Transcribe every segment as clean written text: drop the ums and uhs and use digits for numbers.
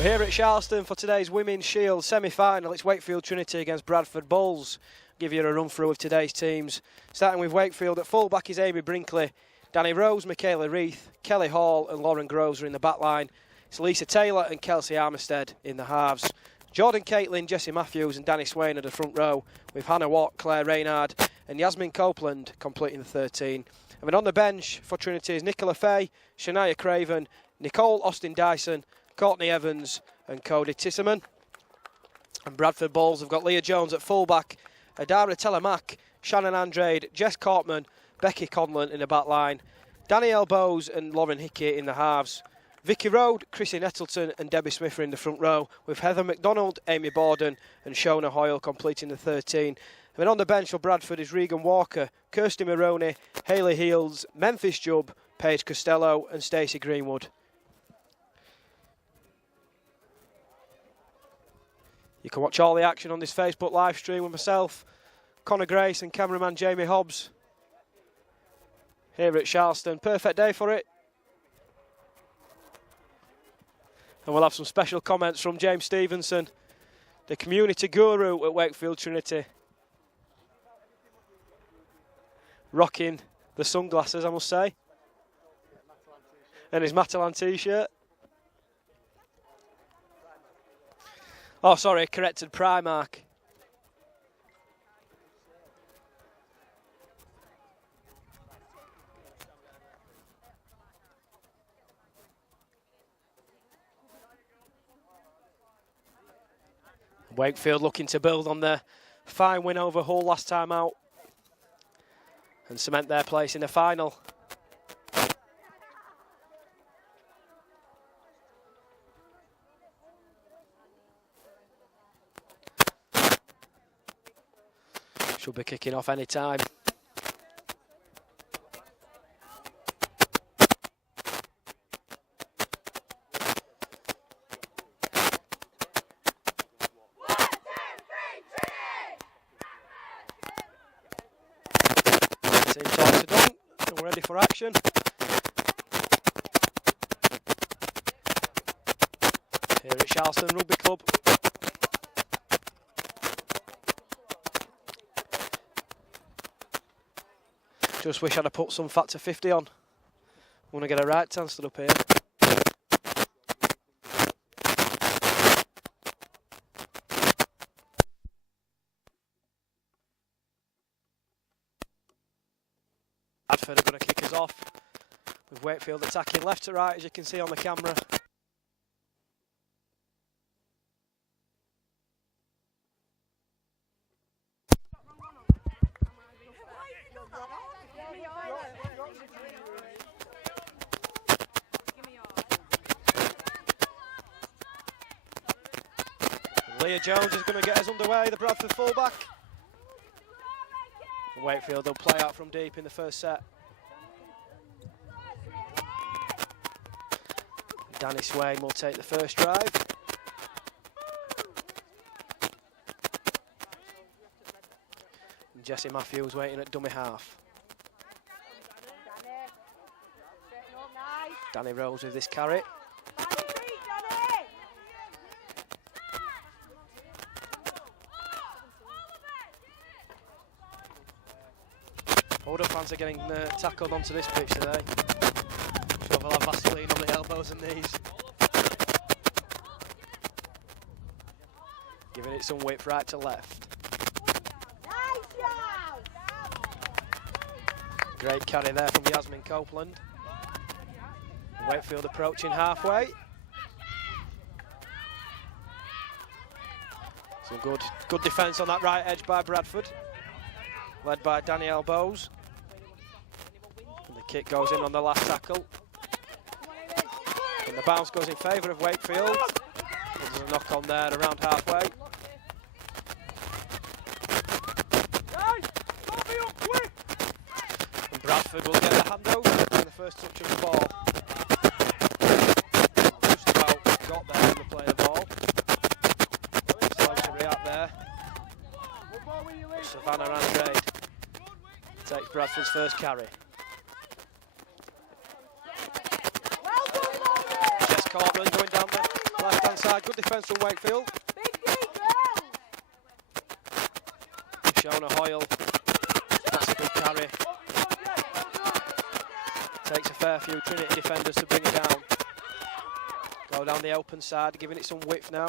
We're here at Charleston for today's Women's Shield semi-final. It's Wakefield Trinity against Bradford Bulls. Give you a run through of today's teams. Starting with Wakefield, at full-back is Amy Brinkley, Danny Rose, Michaela Reith, Kelly Hall and Lauren Groves are in the back line. It's Lisa Taylor and Kelsey Armistead in the halves. Jordan Caitlin, Jessie Matthews and Danny Swain at the front row, with Hannah Watt, Claire Reynard and Yasmin Copeland completing the 13. And then on the bench for Trinity is Nicola Fay, Shania Craven, Nicole Austin Dyson, Courtney Evans and Cody Tisserman. And Bradford Bulls have got Leah Jones at fullback, Adara Telemack, Shannon Andrade, Jess Cortman, Becky Conlon in the back line, Danielle Bowes and Lauren Hickey in the halves. Vicky Road, Chrissy Nettleton and Debbie Smith are in the front row, with Heather McDonald, Amy Borden and Shona Hoyle completing the 13. And then on the bench for Bradford is Regan Walker, Kirsty Maroney, Hayley Heels, Memphis Jubb, Paige Costello and Stacey Greenwood. You can watch all the action on this Facebook live stream with myself, Connor Grace and cameraman Jamie Hobbs. Here at Charleston, perfect day for it. And we'll have some special comments from James Stevenson, the community guru at Wakefield Trinity. Rocking the sunglasses, I must say. And his Matalan t-shirt. Oh, sorry, corrected, Primark. Wakefield looking to build on their fine win over Hull last time out and cement their place in the final. Should be kicking off any time. Team talks are done and we're ready for action. Here at Charleston Rugby Club. Just wish I'd have put some Factor 50 on. I want to get a right hand stood up here. Bradford are going to kick us off with Wakefield attacking left to right, as you can see on the camera. Leah Jones is going to get us underway, the Bradford fullback. And Wakefield will play out from deep in the first set. Danny Swain will take the first drive. And Jessie Matthews waiting at dummy half. Danny Rose with this carry. Older fans are getting tackled onto this pitch today. So they'll have Vaseline on the elbows and knees. Giving it some width right to left. Great carry there from Yasmin Copeland. Wakefield approaching halfway. Some good defence on that right edge by Bradford, led by Danielle Bowes. And the kick goes in on the last tackle. And the bounce goes in favour of Wakefield. There's a knock on there around halfway. And Bradford will get the handover and the first touch of the ball. Just about got there when they play the ball. Slow to react there. Savannah Andrade takes Bradford's first carry. Jess Cortland going down the left-hand side. inside, good defence from Wakefield. Shona Hoyle, that's a good carry. Takes a fair few Trinity defenders to bring it down. Go down the open side, giving it some width now.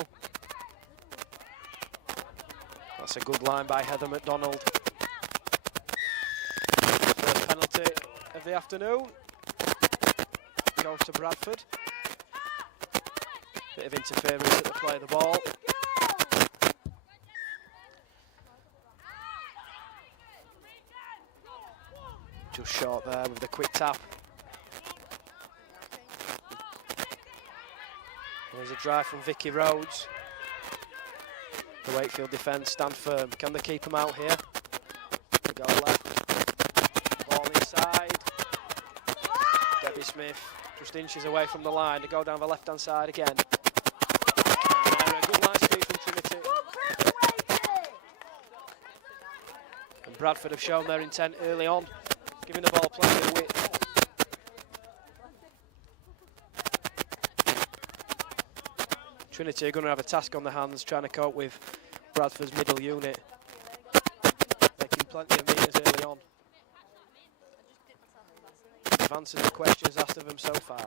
That's a good line by Heather McDonald. First penalty of the afternoon goes to Bradford. Bit of interference at the play of the ball. Just short there with the quick tap. There's a drive from Vicky Rhodes. The Wakefield defence stand firm. Can they keep them out here? They go left. Ball inside. Debbie Smith just inches away from the line. They go down the left-hand side again. And a good line speed from Trinity. And Bradford have shown their intent early on, giving the ball plenty of width. Trinity are going to have a task on their hands trying to cope with Bradford's middle unit, making plenty of meters early on. They've answered the questions asked of them so far.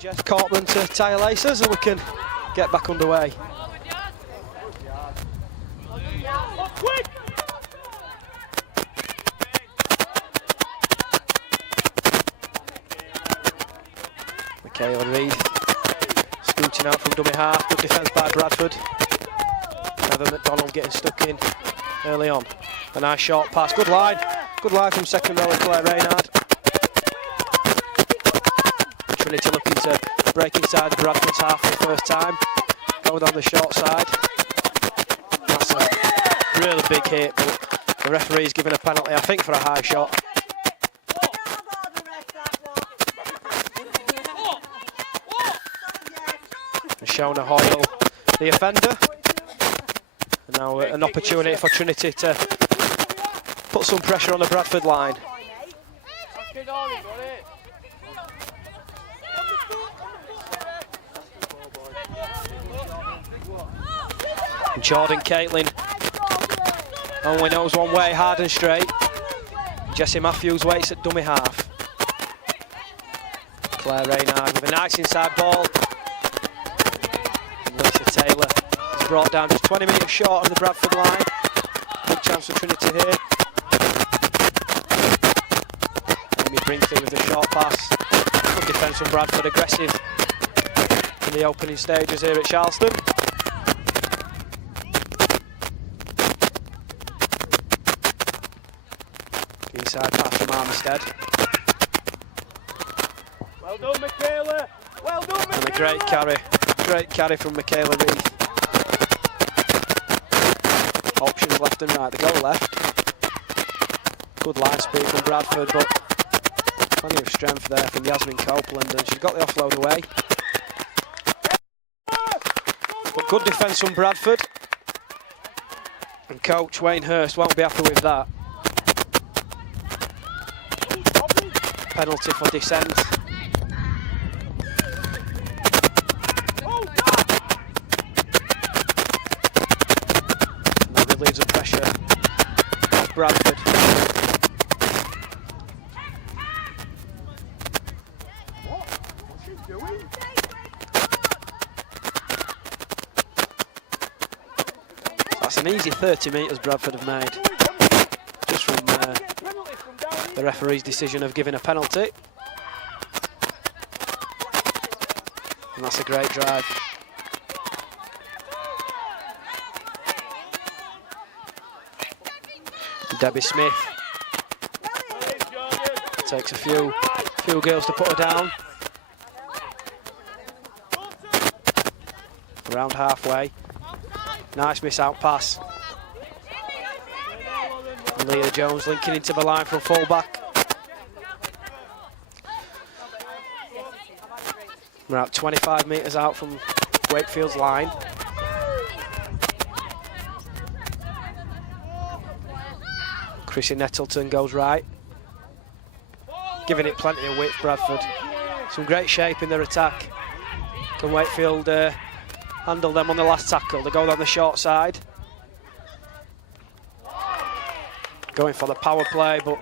Jess Cortland to tie her laces and we can get back underway. Michaela Reith scooting out from dummy half, good defence by Bradford. Heather McDonald getting stuck in early on. A nice short pass, good line from second rower Claire Reynard. Trinity looking to break inside Bradford's half for the first time. Go down the short side. That's a really big hit, but the referee's given a penalty, I think, for a high shot. And Shona Hoyle, the offender. And now an opportunity for Trinity to put some pressure on the Bradford line. Jordan Caitlin only knows one way, hard and straight. Jessie Matthews waits at dummy half. Claire Reynard with a nice inside ball. And Lisa Taylor is brought down just 20 metres short of the Bradford line. Big chance for Trinity here. Amy Brinkley with the short pass. Good defence from Bradford, aggressive in the opening stages here at Charleston. Inside pass from Armistead. Well done, Michaela. Well done, Michaela. And a great carry from Michaela Reith. Options left and right. They go left. Good line speed from Bradford, but plenty of strength there from Yasmin Copeland, and she's got the offload away. But good defence from Bradford. And coach Wayne Hurst won't be happy with that. Penalty for dissent. That relieves the pressure off Bradford. What's she doing? That's an easy 30 metres Bradford have made. Just from the referee's decision of giving a penalty. And that's a great drive. Debbie Smith takes a few girls to put her down. Around halfway. Nice miss out pass. And Leah Jones linking into the line from full back. We're out 25 metres out from Wakefield's line. Chrissy Nettleton goes right, giving it plenty of width, Bradford. Some great shape in their attack. Can Wakefield handle them on the last tackle? They go down the short side. Going for the power play, but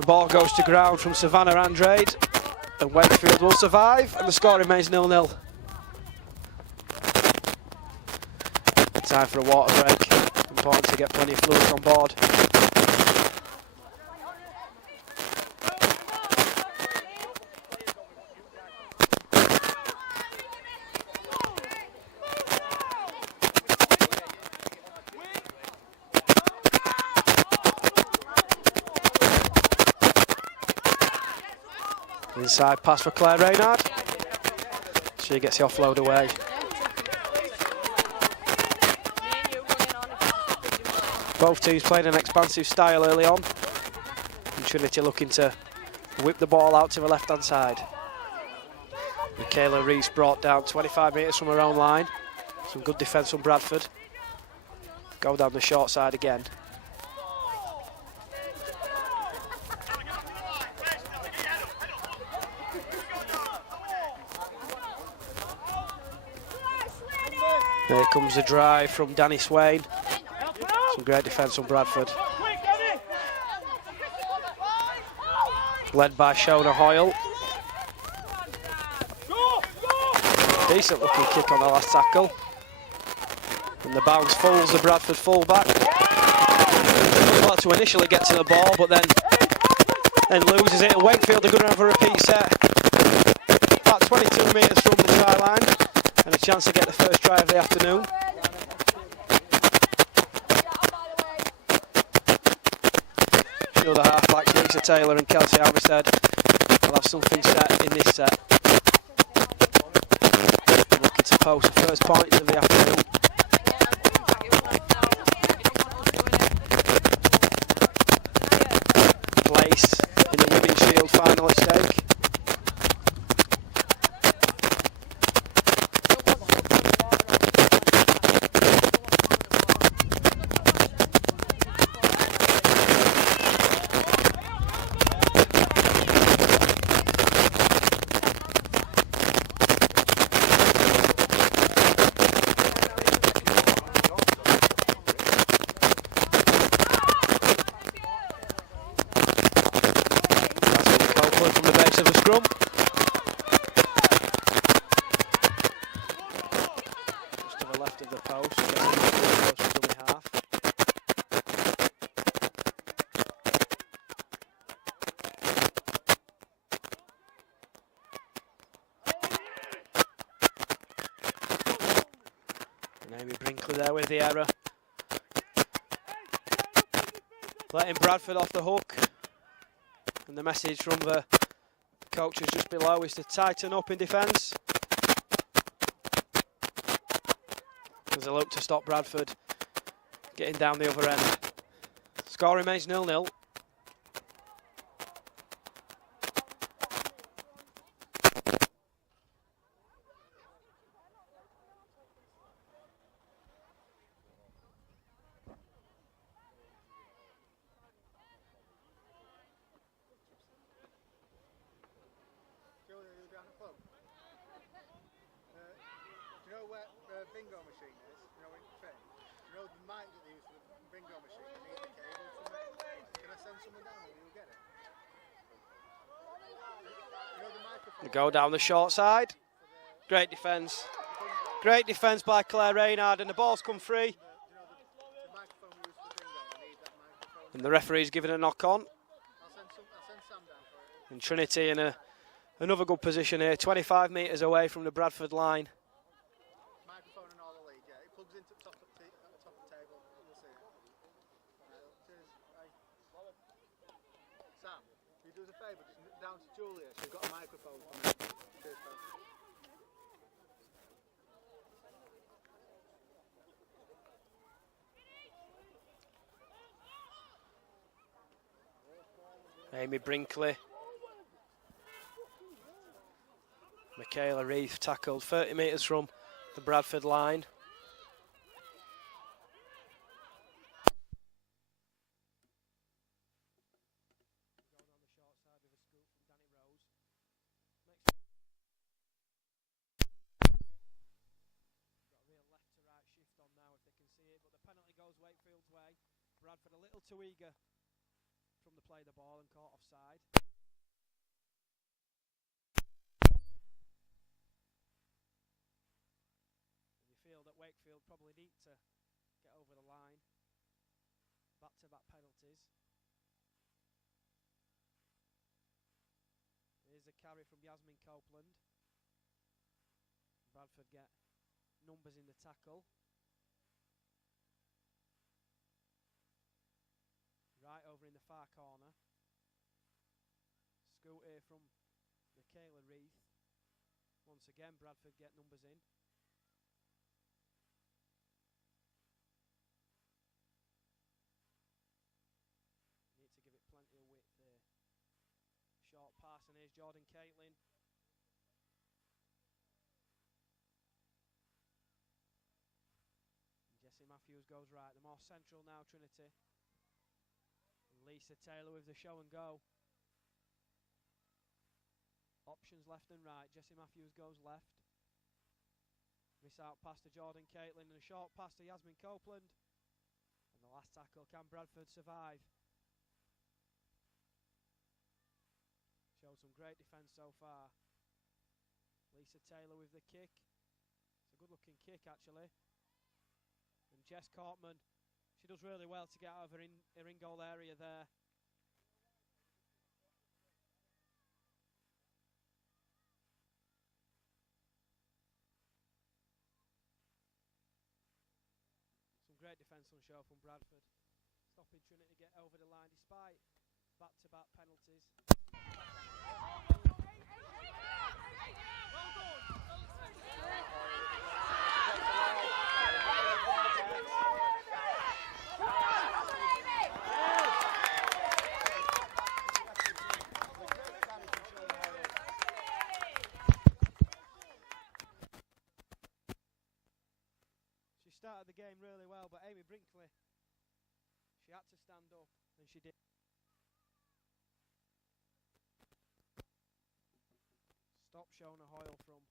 the ball goes to ground from Savannah Andrade, and Wakefield will survive, and the score remains 0-0. Time for a water break. Important to get plenty of fluids on board. Inside pass for Claire Reynard. She gets the offload away. Both teams playing an expansive style early on. And Trinity looking to whip the ball out to the left-hand side. Michaela Reese brought down 25 metres from her own line. Some good defence from Bradford. Go down the short side again. Here comes the drive from Danny Swain. Some great defence from Bradford. Led by Shona Hoyle. Decent looking kick on the last tackle. And the bounce fools the Bradford fullback. Well, to initially get to the ball, but then loses it. And Wakefield are going to have a repeat set. About 22 metres from the try line. And a chance to get the first try of the afternoon. Another half-back, Lisa Taylor and Kelsey Armistead will have something set in this set. Looking to post the first points of the afternoon. Place in the Women's Shield final at stake. There with the error. Letting Bradford off the hook. And the message from the coaches just below is to tighten up in defence. There's a look to stop Bradford getting down the other end. Score remains 0-0. Bingo machine is, you know, in train. You know the mic that they use for the bingo machine, they need the cable from it. Can I send someone down and you'll get it? You know the microphone. They go down the short side. Great defence. Great defence by Claire Reynard, and the ball's come free. The microphone we use for bingo, I need that microphone. And the referee's giving a knock on. I'll send Sam down for it. And Trinity in another good position here, 25 metres away from the Bradford line. Down to Julia, she's got a microphone for me. Cheers, Amy Brinkley. Michaela Reith tackled 30 metres from the Bradford line. Wakefield's way. Bradford a little too eager from the play of the ball and caught offside. And you feel that Wakefield probably need to get over the line. Back-to-back penalties. Here's a carry from Yasmin Copeland. Bradford get numbers in the tackle. Right over in the far corner. Scoot here from Michaela Reith. Once again, Bradford get numbers in. Need to give it plenty of width there. Short pass, and here's Jordan Caitlin. Jessie Matthews goes right. The more central now, Trinity. Lisa Taylor with the show and go. Options left and right. Jessie Matthews goes left. Miss out pass to Jordan Caitlin and a short pass to Yasmin Copeland. And the last tackle, can Bradford survive? Showed some great defence so far. Lisa Taylor with the kick. It's a good looking kick actually. And Jess Cortman, she does really well to get out of her in-goal area there. Some great defence on show from Bradford. Stopping Trinity to get over the line despite back-to-back penalties. Started the game really well, but Amy Brinkley, she had to stand up, and she did. Stop Shona Hoyle from.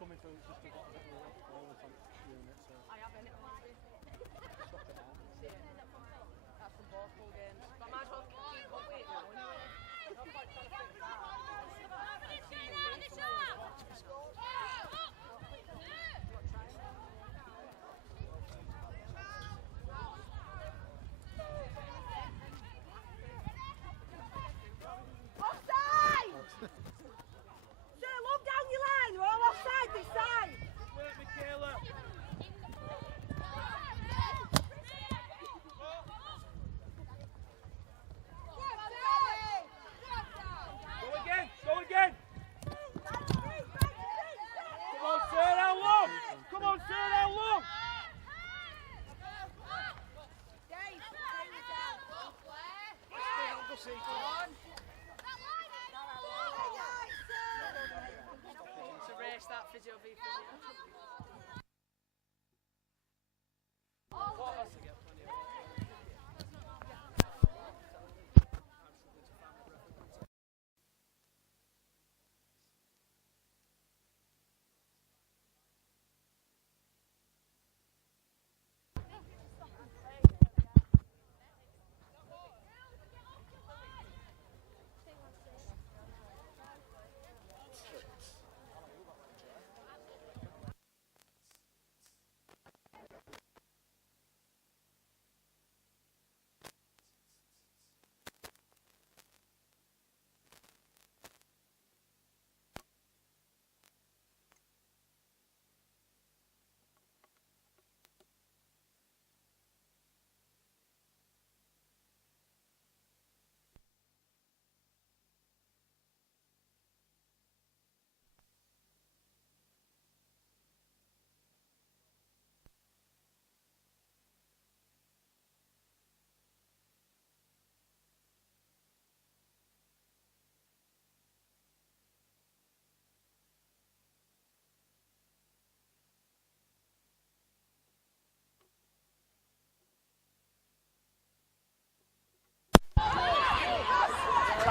Coming through, it's just got a bit of a oil unit, so I haven't. swap it out. See it. That's from both full games. But I might as well keep up with it now anyway. I'm quite trying to figure it out. Offside! Sir, look down your line. We're all offside this side. Wait, Michaela. Go again. Come on, Sarah, look. Come on, Sarah, look. Dave, take it down. Go on. To race that physio v physio.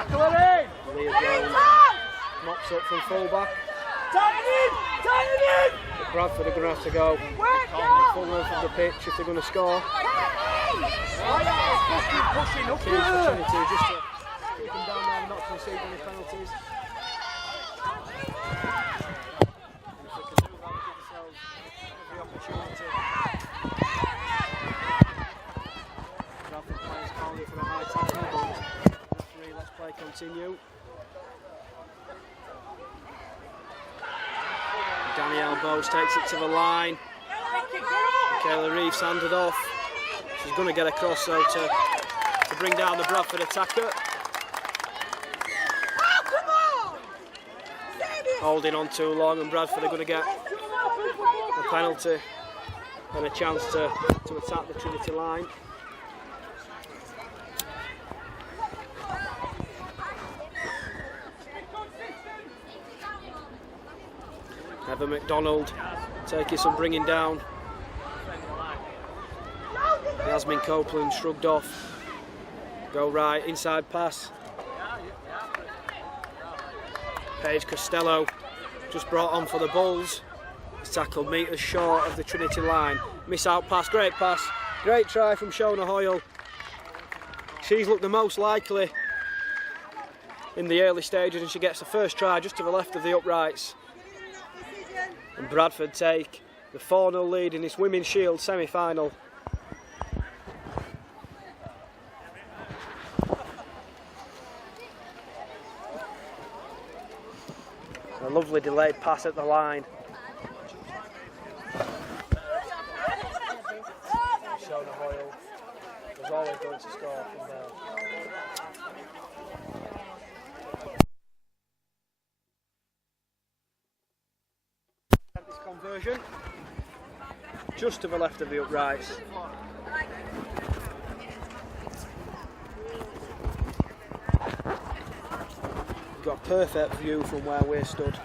Leah Jones mops up from full-back. But Bradford are going to have to go full length of the pitch if they're going to score. Key for Trinity just to keep them down there and not concede any penalties. And if they can do that, they give themselves every opportunity. Bradford players calling for a high tackle, but referee lets play continue. Danielle Bowes takes it to the line. Michaela Reeves handed off. She's going to get across though to bring down the Bradford attacker. Holding on too long, and Bradford are going to get a penalty and a chance to attack the Trinity line. Heather McDonald taking some bringing down. Yasmin Copeland shrugged off. Go right, inside pass. Paige Costello just brought on for the Bulls. He's tackled metres short of the Trinity line. Miss out pass, great pass. Great try from Shona Hoyle. She's looked the most likely in the early stages, and she gets the first try just to the left of the uprights. And Bradford take the 4-0 lead in this Women's Shield semi-final. A lovely delayed pass at the line. Shona Hoyle was always going to score from there. This conversion just to the left of the uprights. We've got a perfect view from where we're stood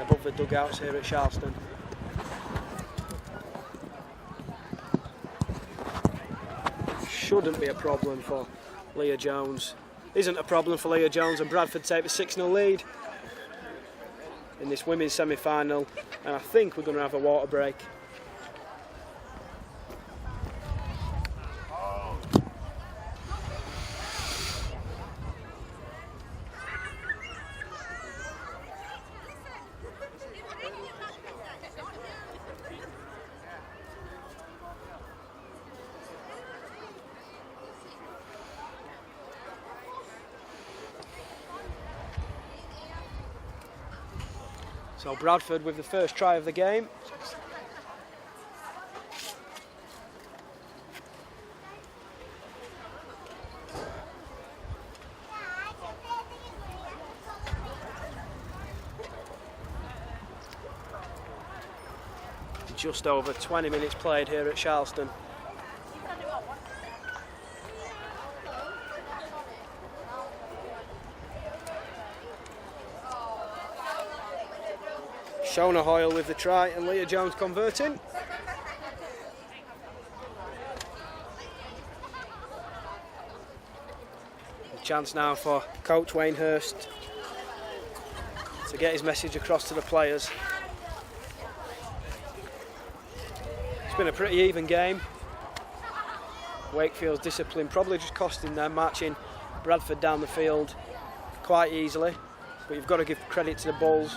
above the dugouts here at Charleston. Shouldn't be a problem for Leah Jones. Isn't a problem for Leah Jones, and Bradford take the 6-0 lead in this women's semi-final, and I think we're going to have a water break. So Bradford with the first try of the game. Just over 20 minutes played here at Charleston. Shona Hoyle with the try and Leah Jones converting. A chance now for Coach Wayne Hurst to get his message across to the players. It's been a pretty even game. Wakefield's discipline probably just costing them, marching Bradford down the field quite easily. But you've got to give credit to the Bulls.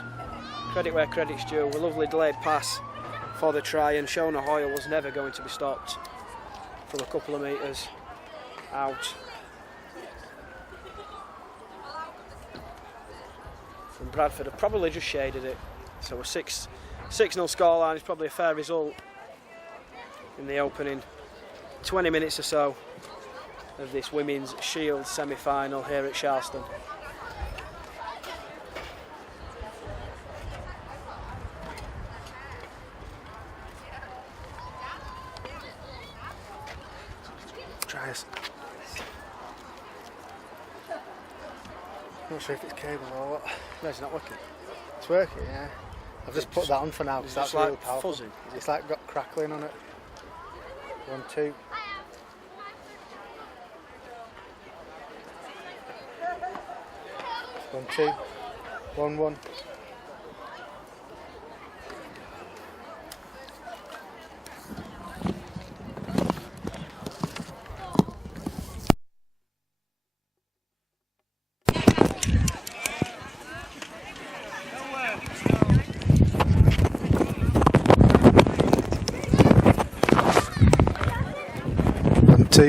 Credit where credit's due. A lovely delayed pass for the try, and Shona Hoyle was never going to be stopped from a couple of metres out. And Bradford have probably just shaded it. So a 6-0 scoreline is probably a fair result in the opening 20 minutes or so of this Women's Shield semi-final here at Charleston. I'm not sure if it's cable or what. No, it's not working. It's working, yeah. I've just put that on for now because that's like really powerful. Fuzzing. It's like got crackling on it. 1, 2. 1-2. 1-1.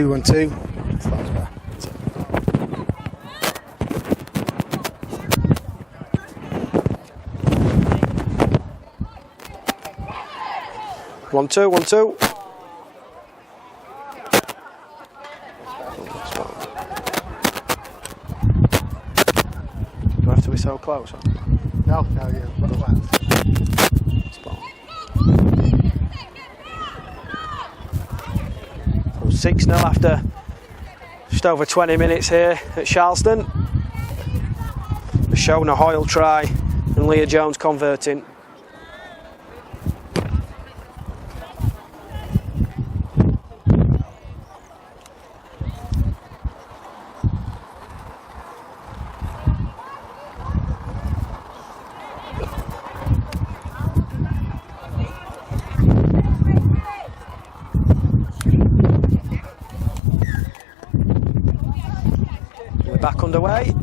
One, two. One, two, 1-2. Do I have to be so close? No, yeah. So 6-0 after just over 20 minutes here at Charleston. The Shona Hoyle try and Leah Jones converting. Back underway.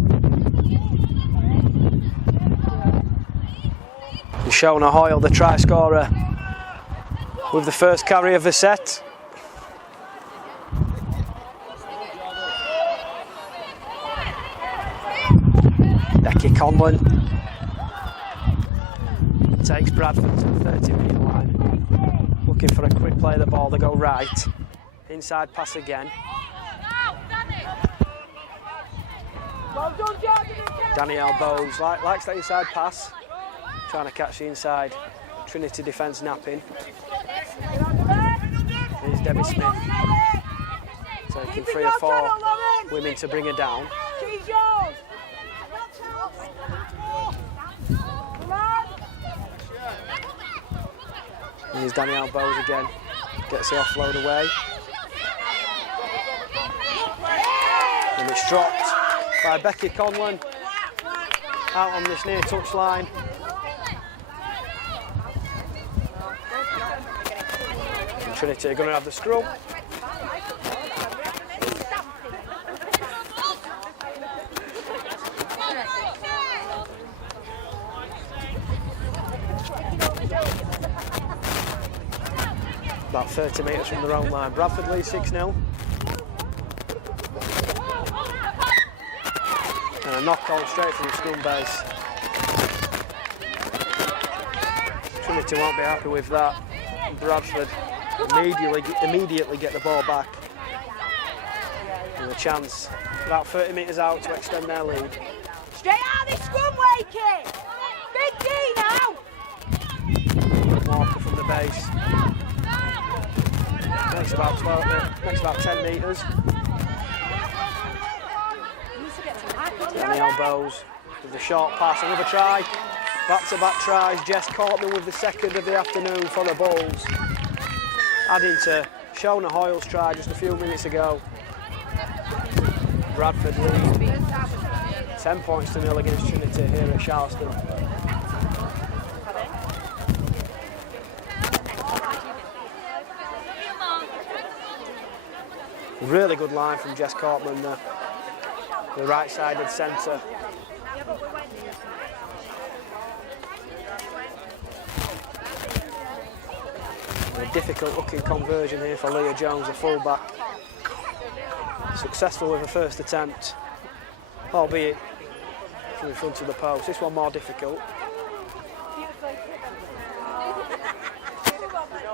Shona Hoyle, the try scorer, with the first carry of the set. Becky Conlon takes Bradford to the 30-metre line. Looking for a quick play of the ball to go right. Inside pass again. Danielle Bowes likes that inside pass, trying to catch the inside Trinity defence napping. Here's Debbie Smith taking 3 or 4 women to bring her down. Here's Danielle Bowes again, gets the offload away. And it's dropped by Becky Conlon out on this near touch line. And Trinity are going to have the scrum. About 30 metres from their own line. Bradford leads 6-0. And a knock on straight from the scrum base. Trinity won't be happy with that. Bradford immediately get the ball back. And a chance about 30 metres out to extend their lead. Straight out of the scrum, Wakey! Big D now! Walker from the base. Next about 10 metres. Danielle Bowes with the short pass, another try. Back-to-back tries. Jess Cortman with the second of the afternoon for the Bulls. Adding to Shona Hoyle's try just a few minutes ago. Bradford lead 10 points to 0 against Trinity here at Charleston. Really good line from Jess Cortman, the right-sided centre. A difficult looking conversion here for Leah Jones, a full-back. Successful with the first attempt, albeit from in front of the post. This one more difficult.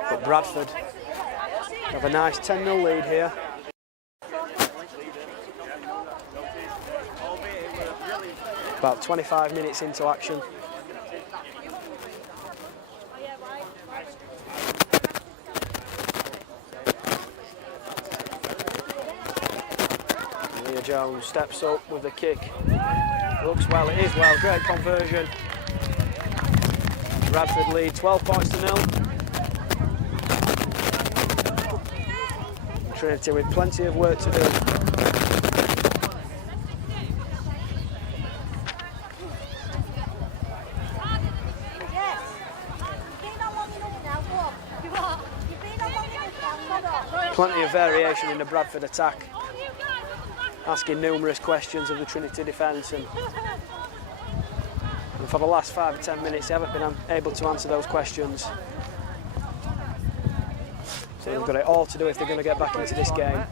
But Bradford have a nice 10-0 lead here. About 25 minutes into action. Leah Jones steps up with the kick. Looks well, it is well, great conversion. Bradford lead 12 points to 0. Trinity with plenty of work to do. Plenty of variation in the Bradford attack. Asking numerous questions of the Trinity defence, and for the last 5 or 10 minutes they haven't been able to answer those questions. So they've got it all to do if they're going to get back into this game.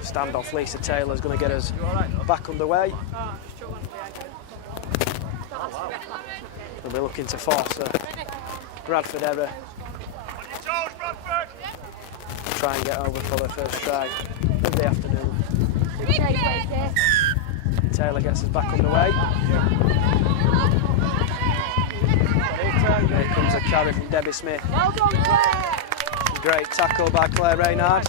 Standoff Lisa Taylor's going to get us back underway. They'll be looking to force a Bradford error. Try and get over for their first try of the afternoon. Taylor gets us back underway. Here comes a carry from Debbie Smith. Well done, Claire. Great tackle by Claire Reynard.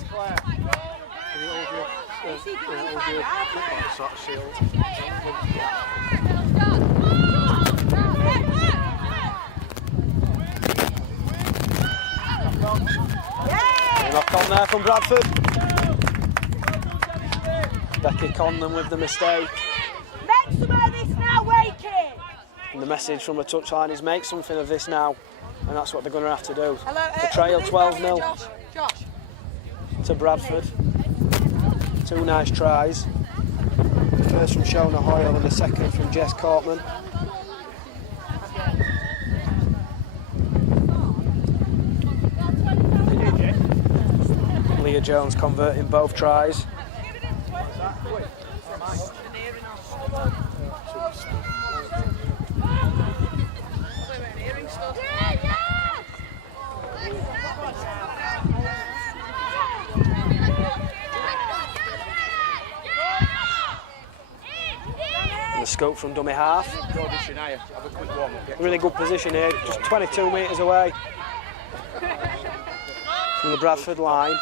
Knock on there from Bradford. Becky Conlon with the mistake. Make some of this now, Wakey. And the message from the touchline is make something of this now, and that's what they're going to have to do. Hello, The trail 12-0 Josh. to Bradford. 2 nice tries. The first from Shona Hoyle and the second from Jess Cortman. Leah Jones converting both tries. And the scope from dummy half. Really good position here, just 22 metres away from the Bradford line.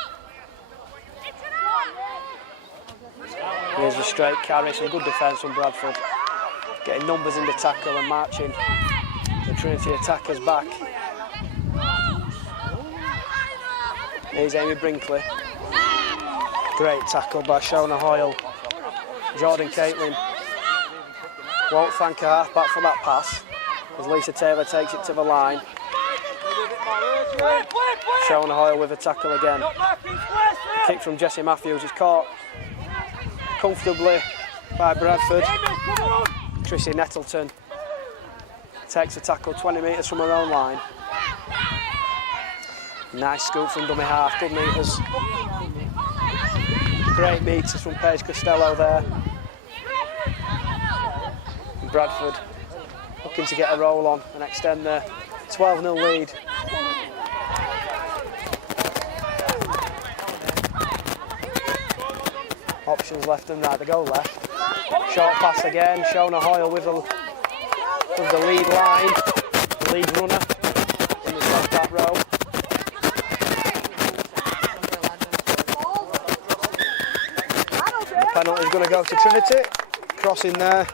Here's a straight carry, some good defence from Bradford. Getting numbers in the tackle and marching the Trinity attackers back. Here's Amy Brinkley. Great tackle by Shona Hoyle. Jordan Caitlin won't thank her half-back for that pass as Lisa Taylor takes it to the line. Shona Hoyle with a tackle again. Kick from Jessie Matthews is caught comfortably by Bradford. Trissy Nettleton takes a tackle 20 metres from her own line. Nice scoop from dummy half, good metres. Great metres from Paige Costello there. And Bradford looking to get a roll on and extend their 12-0 lead. Options left and right, they go left. Short pass again, Shona Hoyle with the lead line, the lead runner in the front back row. The penalty is going to go to Trinity. Crossing there.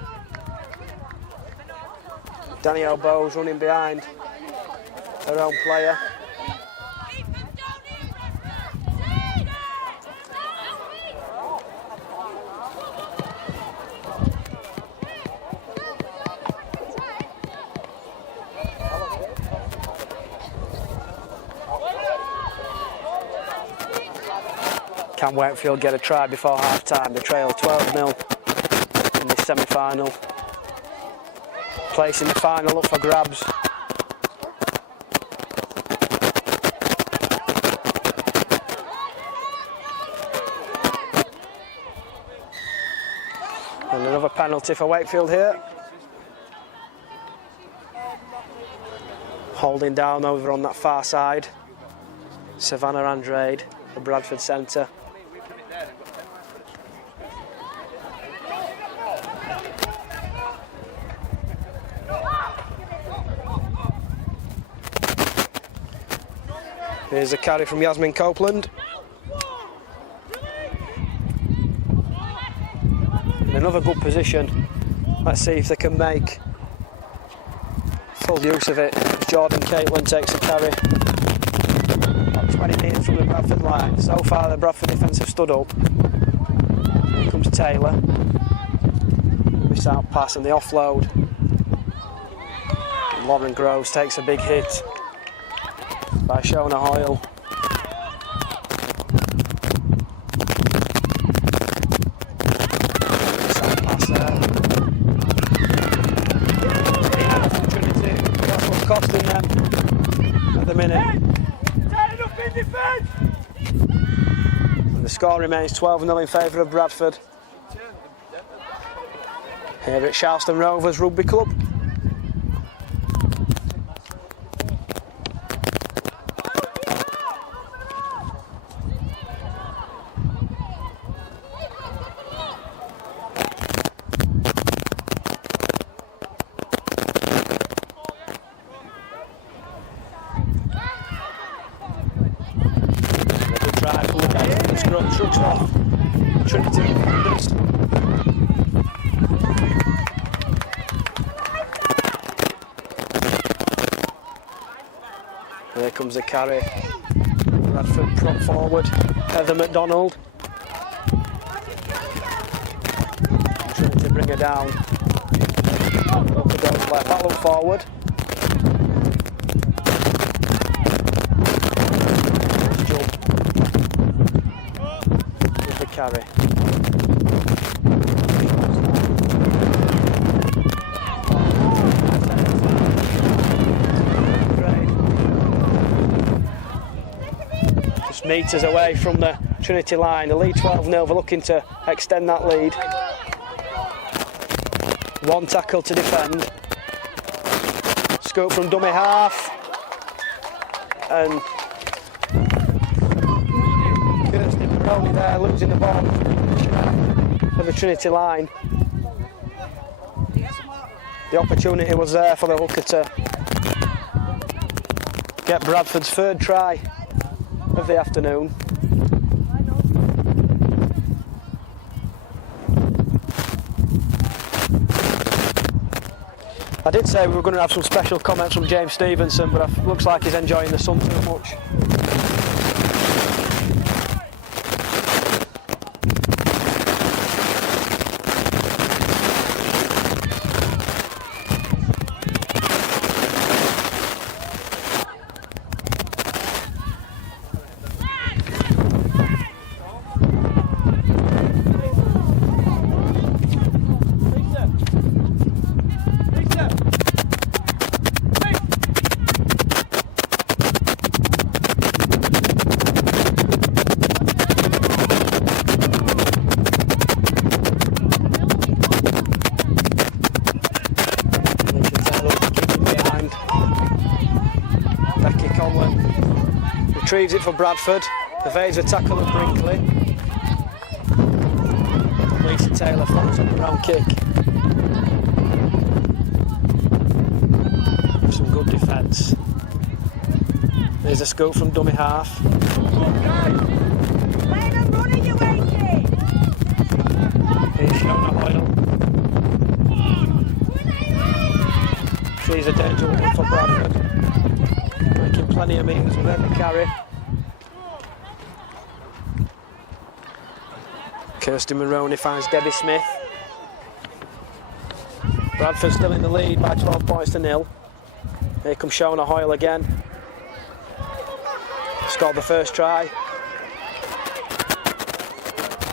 Danielle Bowes running behind her own player. Can Wakefield get a try before half-time? They trail 12-0 in this semi-final. Place in the final up for grabs. And another penalty for Wakefield here. Holding down over on that far side. Savannah Andrade, the Bradford centre. Here's a carry from Yasmin Copeland. In another good position. Let's see if they can make full use of it. Jordan Caitlin takes a carry. About 20 metres from the Bradford line. So far the Bradford defence have stood up. Here comes Taylor. Miss out pass and the offload. And Lauren Groves takes a big hit. by Shona Hoyle. Pass there. Trinity, that's what's costing them at the minute. And the score remains 12-0 in favour of Bradford. Here at Charleston Rovers Rugby Club. Shrugs off Trinity. There comes the carry. Bradford prop forward. Heather McDonald. Trinity bring her down. Look at those left. That look forward. Carry. Just metres away from the Trinity line. The lead 12-0. They're looking to extend that lead. One tackle to defend. Scoop from dummy half. And Only there, losing the ball for the Trinity line. The opportunity was there for the hooker to get Bradford's third try of the afternoon. I did say we were going to have some special comments from James Stevenson, but it looks like he's enjoying the sun too much. Retrieves it for Bradford. Evades a tackle of Brinkley. Lisa Taylor follows up the round kick. Some good defence. There's a scoop from dummy half. Here's Shona Hoyle. She's a danger one for Bradford. Making plenty of metres with every carry. Kirsty Maroney finds Debbie Smith. Bradford still in the lead by 12 points to 0. Here comes Shona Hoyle again. Scored the first try.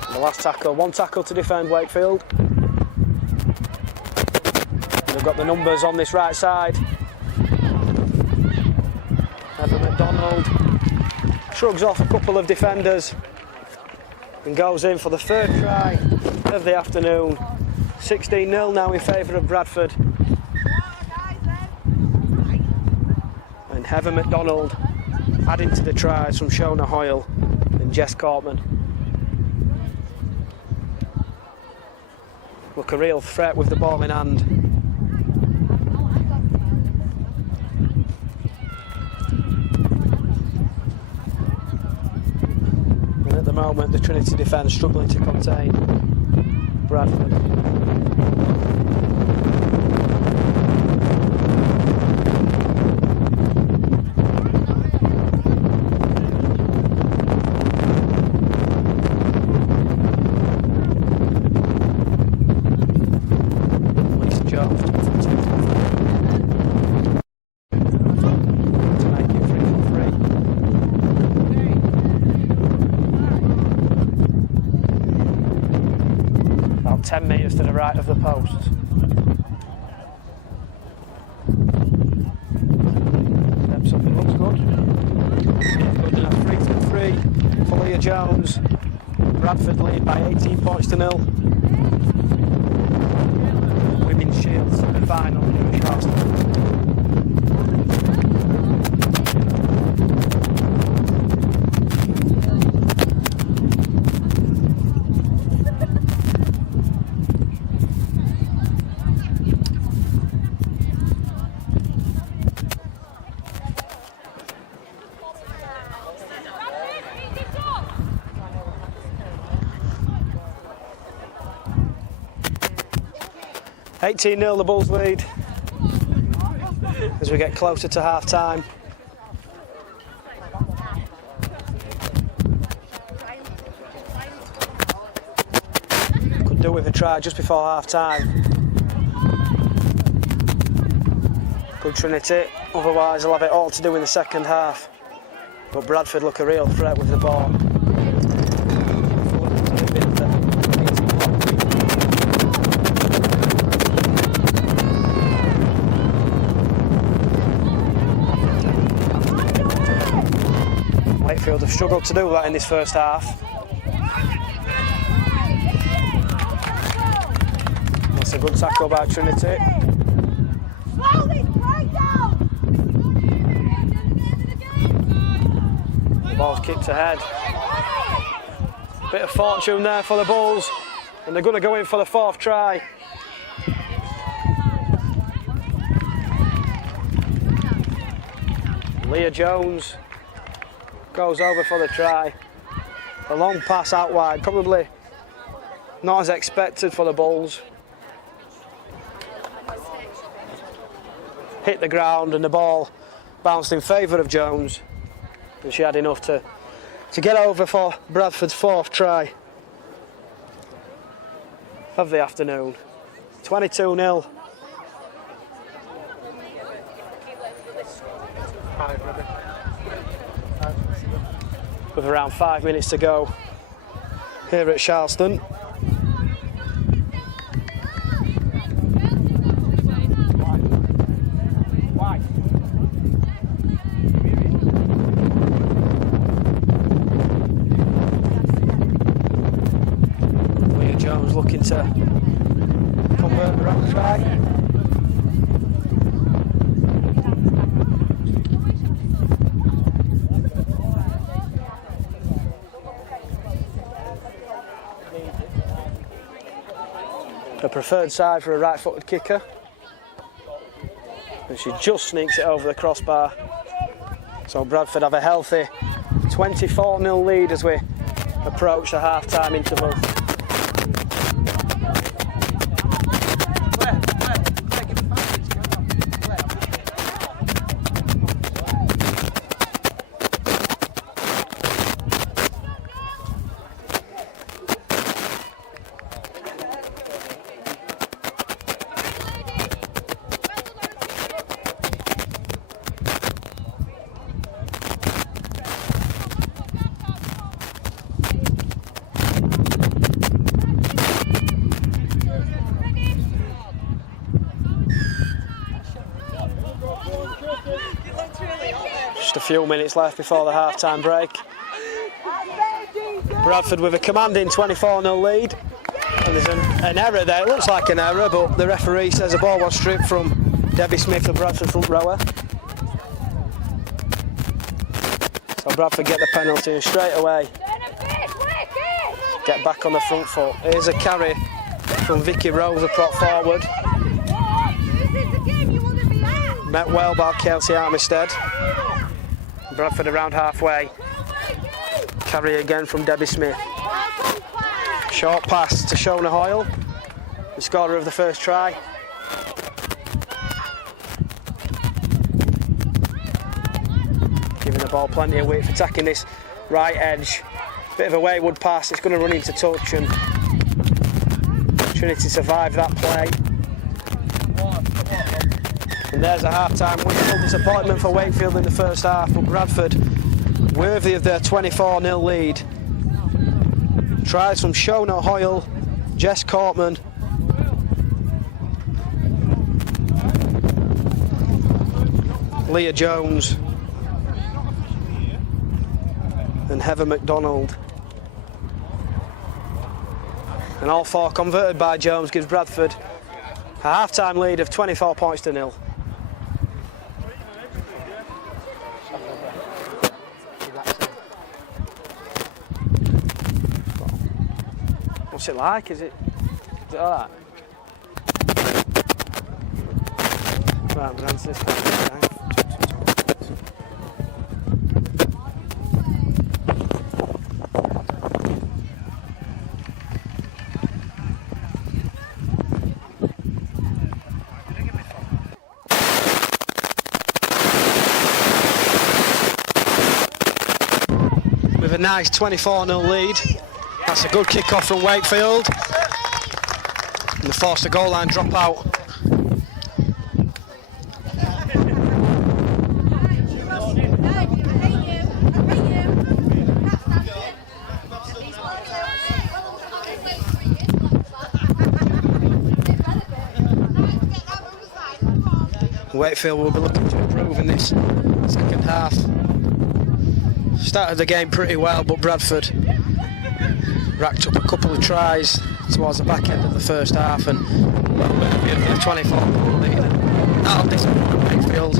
And the last tackle, one tackle to defend Wakefield. And they've got the numbers on this right side. Heather McDonald shrugs off a couple of defenders and goes in for the third try of the afternoon. 16-0 now in favour of Bradford. And Heather McDonald adding to the tries from Shona Hoyle and Jess Cortman. Look, a real threat with the ball in hand. And at the moment, the Trinity defence struggling to contain Bradford. To make it 3-3. about 10 metres to the right of the post. Steps up, it looks good. Good enough, 3-3 for Leah Jones. Bradford lead by 18 points to 0. Women's Shield semi-final here at Charleston. $18-0 the Bulls lead as we get closer to half time. Could do with a try just before half time. Good Trinity, otherwise they'll have it all to do in the second half. But Bradford look a real threat with the ball. Wakefield have struggled to do that in this first half. That's a good tackle by Trinity. The ball's kicked ahead. Bit of fortune there for the Bulls, and they're going to go in for the 4th try. Leah Jones goes over for the try. A long pass out wide, probably not as expected for the Bulls. Hit the ground and the ball bounced in favour of Jones, and she had enough to get over for Bradford's 4th try of the afternoon. 22-0. With around 5 minutes to go here at Charleston. Leah Jones looking to convert the wrong try. A preferred side for a right-footed kicker, and she just sneaks it over the crossbar. So Bradford have a healthy 24-0 lead as we approach the half-time interval. Just a few minutes left before the half-time break. Bradford with a commanding 24-0 lead. And there's an error there. It looks like an error, but the referee says the ball was stripped from Debbie Smith, the Bradford front rower. So Bradford get the penalty and straight away get back on the front foot. Here's a carry from Vicky Rose, a prop forward. Met well by Kelsey Armistead. Bradford around halfway. Carry again from Debbie Smith. Short pass to Shona Hoyle, the scorer of the first try. Giving the ball plenty of weight for attacking this right edge. Bit of a wayward pass, it's going to run into touch, and Trinity survived that play. And there's a half-time whistle. Disappointment for Wakefield in the first half, but Bradford worthy of their 24-0 lead. Tries from Shona Hoyle, Jess Cortman. Leah Jones. And Heather McDonald. And all 4 converted by Jones gives Bradford a half-time lead of 24 points to 0. What's it like? Is it alright? Right, I'm going to answer this question. With a nice 24-0 lead. That's a good kick-off from Wakefield. And they forced the goal line drop out. Wakefield will be looking to improve in this second half. Started the game pretty well, but Bradford racked up a couple of tries towards the back end of the first half, and a 24 lead. That'll disappoint Wakefield.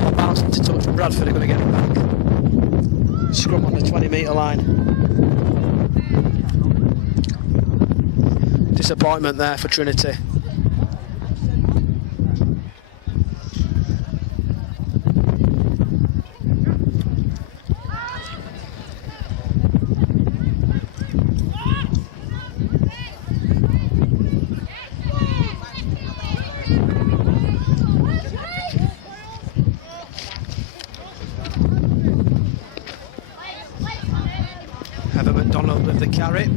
Ball bouncing to touch, and Bradford are going to get it back. Scrum on the 20-metre line. Disappointment there for Trinity. Heather McDonald with the carry.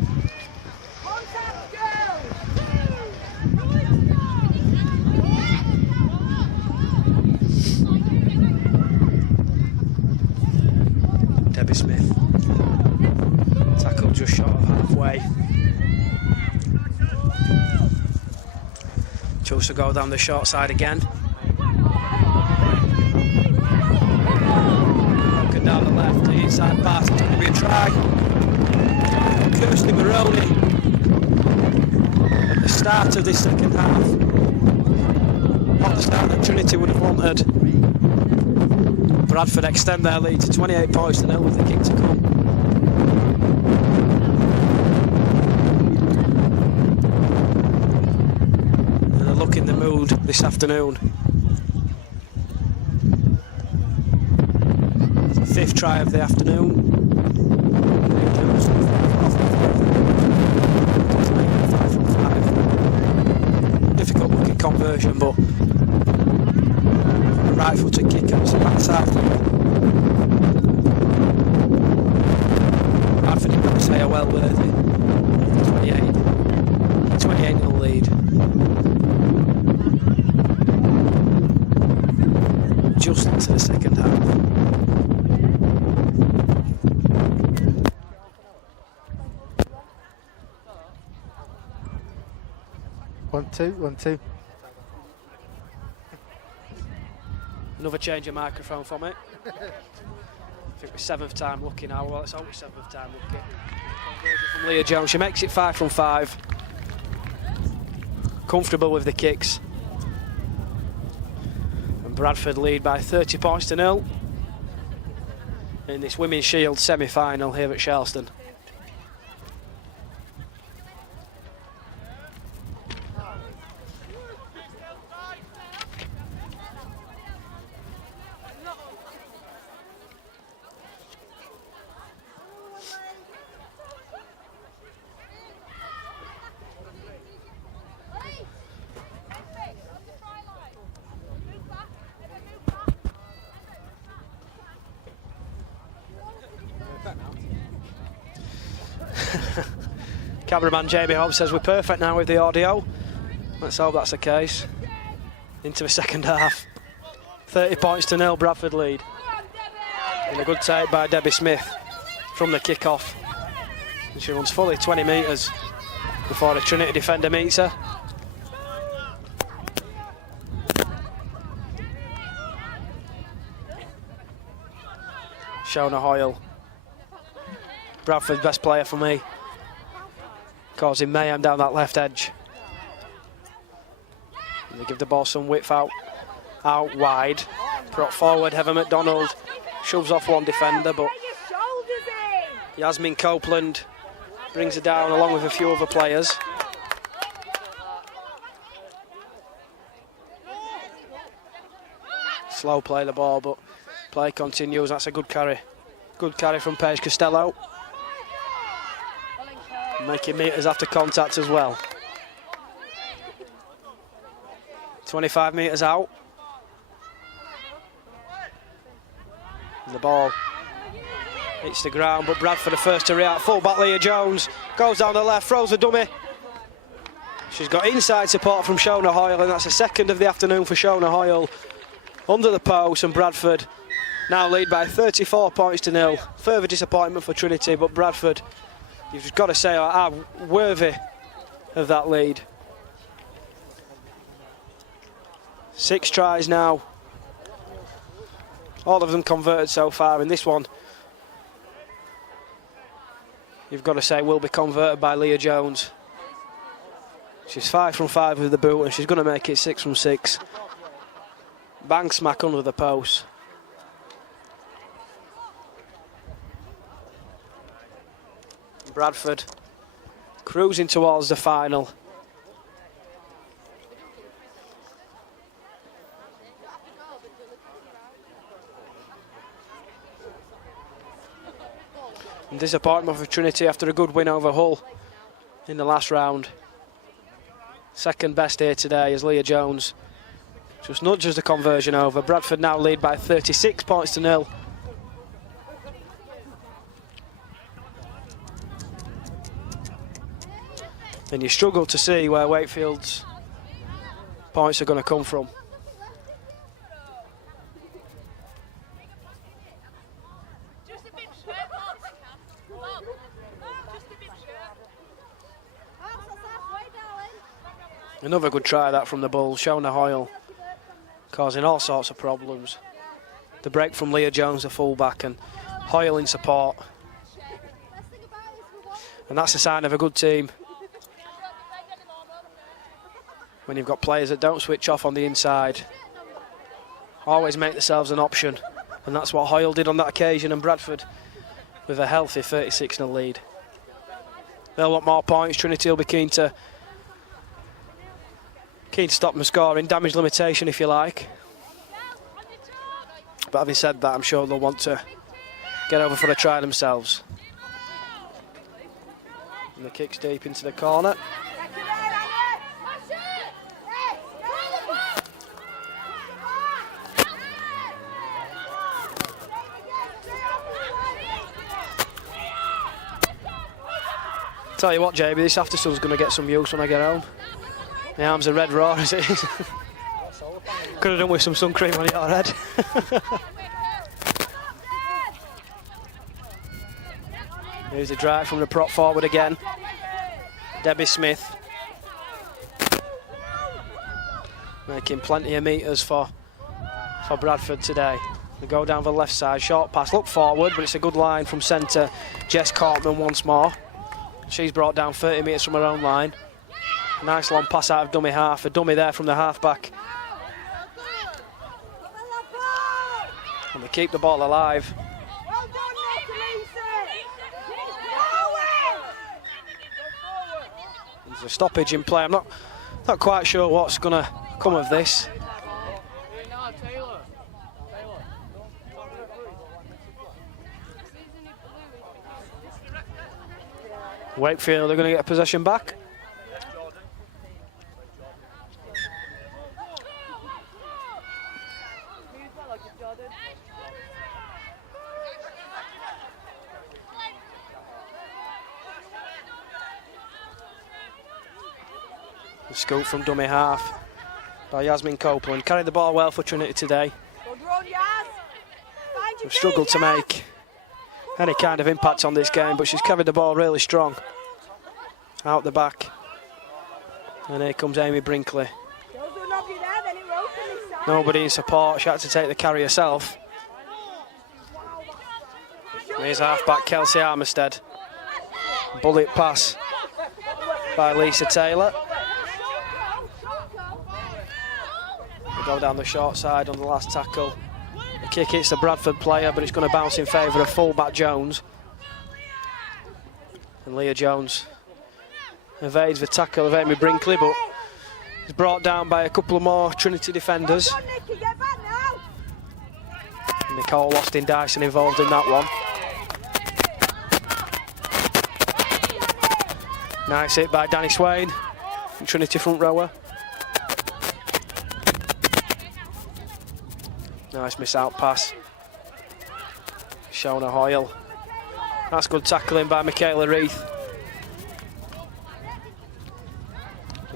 Debbie Smith. Tackle just short of halfway. Chose to go down the short side again. Broken down the left, the inside pass, it's going to be a try. Kirsty Maroney at the start of this second half. Not the start that Trinity would have wanted. Bradford extend their lead to 28 points to 0 with the kick to come. And they look in the mood this afternoon. It's the 5th try of the afternoon. Difficult looking conversion, but right footed kick out to the backside. Bradford and Marseille are well worthy. 28-0 lead. Just into the second half. One, two. Another change of microphone for me. I think we're 7th time lucky now. Well, it's only 7th time lucky. Conversion from Leah Jones. She makes it 5 from 5. Comfortable with the kicks. And Bradford lead by 30 points to 0 in this Women's Shield semi-final here at Charleston. Cameraman Jamie Hobbs says we're perfect now with the audio. Let's hope that's the case. Into the second half. 30 points to 0, Bradford lead. And a good take by Debbie Smith from the kick-off. And she runs fully 20 metres before the Trinity defender meets her. Shona Hoyle, Bradford's best player for me, causing mayhem down that left edge. And they give the ball some width out wide. Brought forward, Heather McDonald shoves off one defender, but Yasmin Copeland brings her down along with a few other players. Slow play the ball, but play continues. That's a good carry. Good carry from Paige Costello. Making metres after contact as well. 25 metres out. And the ball hits the ground, but Bradford are first to react. Full back Leah Jones goes down the left, throws the dummy. She's got inside support from Shona Hoyle, and that's the second of the afternoon for Shona Hoyle. Under the post, and Bradford now lead by 34 points to 0. Further disappointment for Trinity, but Bradford, you've just got to say, are worthy of that lead. 6 tries now. All of them converted so far. In this one, you've got to say, will be converted by Leah Jones. She's 5 from 5 with the boot, and she's going to make it 6 from 6. Bang smack under the post. Bradford cruising towards the final. And disappointment for Trinity after a good win over Hull in the last round. Second best here today is Leah Jones. Just nudges the conversion over. Bradford now lead by 36 points to 0. And you struggle to see where Wakefield's points are going to come from. Another good try that from the Bulls. Shona Hoyle causing all sorts of problems. The break from Leah Jones, the fullback, and Hoyle in support. And that's a sign of a good team. When you've got players that don't switch off on the inside, always make themselves an option. And that's what Hoyle did on that occasion, and Bradford with a healthy 36-0 lead. They'll want more points. Trinity will be keen to stop them scoring. Damage limitation, if you like. But having said that, I'm sure they'll want to get over for a try themselves. And the kick's deep into the corner. Tell you what, JB, this after sun's going to get some use when I get home. My arms are red raw as it is. Could have done with some sun cream on your head. Here's a drive from the prop forward again. Debbie Smith. Making plenty of metres for Bradford today. They go down the left side, short pass, look forward, but it's a good line from centre. Jess Cortman once more. She's brought down 30 metres from her own line. Nice long pass out of dummy half, a dummy there from the half-back. And they keep the ball alive. There's a stoppage in play. I'm not quite sure what's going to come of this. Wakefield are going to get possession back. The scoop from dummy half by Yasmin Copeland. Carried the ball well for Trinity today. They've struggled to make any kind of impact on this game, but she's carried the ball really strong. Out the back. And here comes Amy Brinkley. Nobody in support, she had to take the carry herself. Here's half-back Kelsey Armistead. Bullet pass by Lisa Taylor. They go down the short side on the last tackle. The kick hits the Bradford player, but it's going to bounce in favour of full-back Jones. And Leah Jones evades the tackle of Amy Brinkley, but is brought down by a couple of more Trinity defenders. Nicole Austin Dyson involved in that one. Nice hit by Danny Swain, Trinity front rower. Nice miss out pass. Shona Hoyle. That's good tackling by Michaela Reith.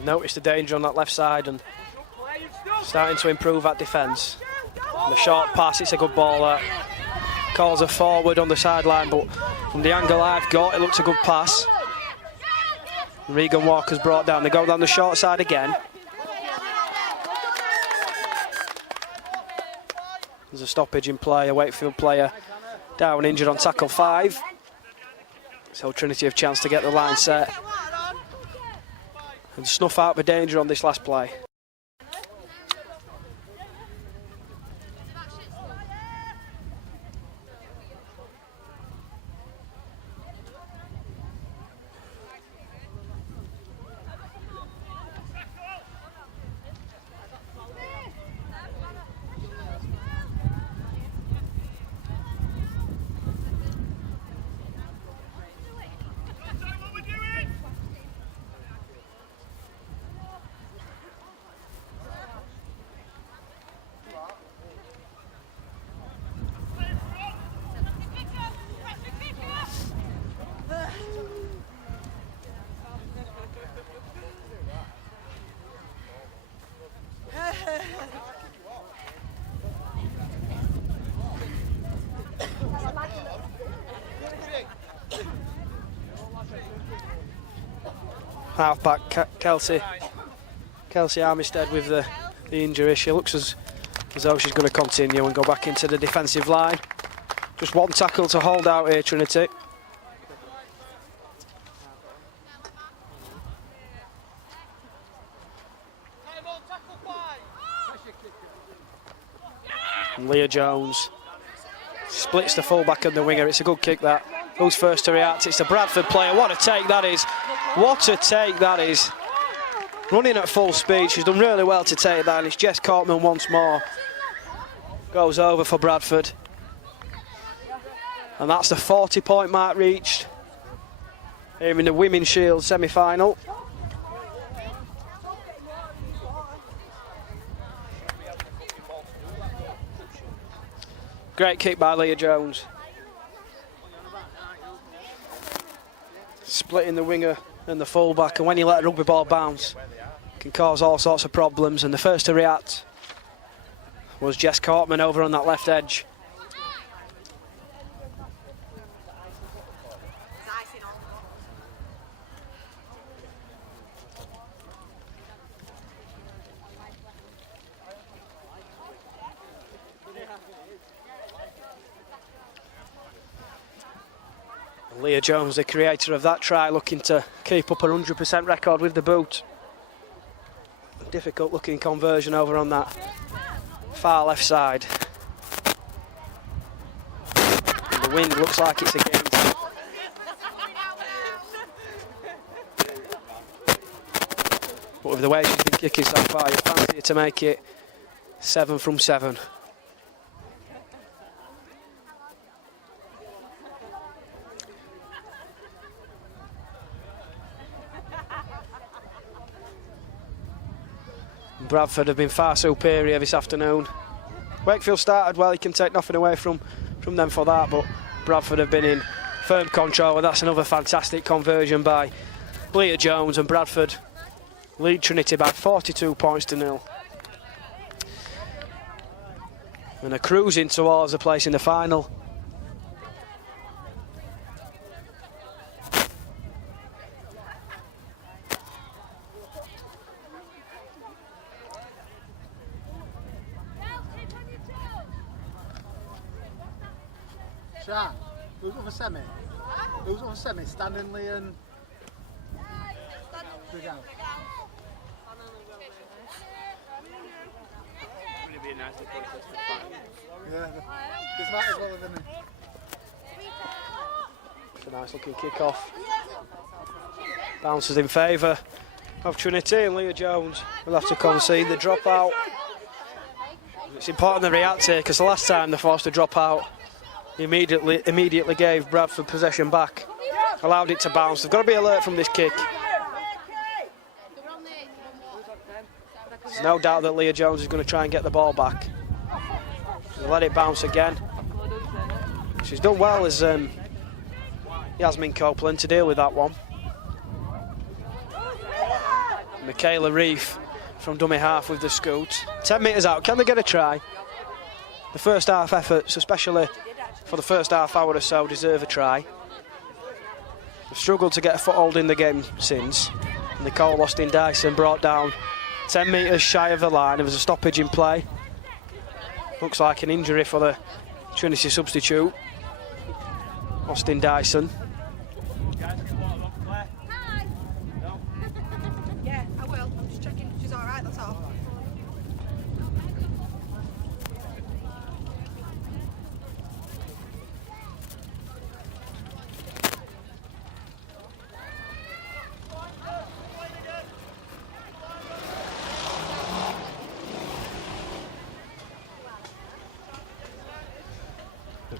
Noticed the danger on that left side and starting to improve that defence. The short pass, it's a good ball that calls her forward on the sideline, but from the angle I've got, it looks a good pass. Regan Walker's brought down. They go down the short side again. There's a stoppage in play, a Wakefield player down injured on tackle 5. So Trinity have a chance to get the line set and snuff out the danger on this last play. Half-back Kelsey Armistead with the injury. She looks as though she's going to continue and go back into the defensive line. Just one tackle to hold out here, Trinity. And Leah Jones splits the full-back and the winger. It's a good kick, that. Who's first to react? It's the Bradford player. What a take that is. What a take that is. Running at full speed. She's done really well to take that. And it's Jess Cortman once more. Goes over for Bradford. And that's the 40-point mark reached here in the Women's Shield semi-final. Great kick by Leah Jones. Splitting the winger and the full-back, and when you let a rugby ball bounce, it can cause all sorts of problems. And the first to react was Jess Cortman over on that left edge. Leah Jones, the creator of that try, looking to keep up a 100% record with the boot. Difficult looking conversion over on that far left side. And the wind looks like it's against. But with the way she's been kicking so far, you fancy her to make it 7 from 7. Bradford have been far superior this afternoon. Wakefield started well, you can take nothing away from them for that, but Bradford have been in firm control, and that's another fantastic conversion by Leah Jones, and Bradford lead Trinity by 42 points to 0. And are cruising towards a place in the final. Sean, who's other semi? Who's other semi? Stanley and Bridal. Be a nice little contest to fight. Yeah, there's might as well have been. It's a nice looking kick-off. Bounces in favour of Trinity, and Leah Jones will have to concede the dropout. It's important to react here because the last time they forced a dropout, they immediately gave Bradford possession back, allowed it to bounce. They've got to be alert from this kick. There's no doubt that Leah Jones is going to try and get the ball back. She'll let it bounce again. She's done well as Yasmin Copeland to deal with that one. Michaela Reith from dummy half with the scoot. 10 metres out. Can they get a try? The first half efforts, especially for the first half hour or so, deserve a try. They've struggled to get a foothold in the game since. Nicole Austin Dyson brought down 10 metres shy of the line. There was a stoppage in play. Looks like an injury for the Trinity substitute, Austin Dyson. Yeah, I will. I'm just checking she's alright, that's all.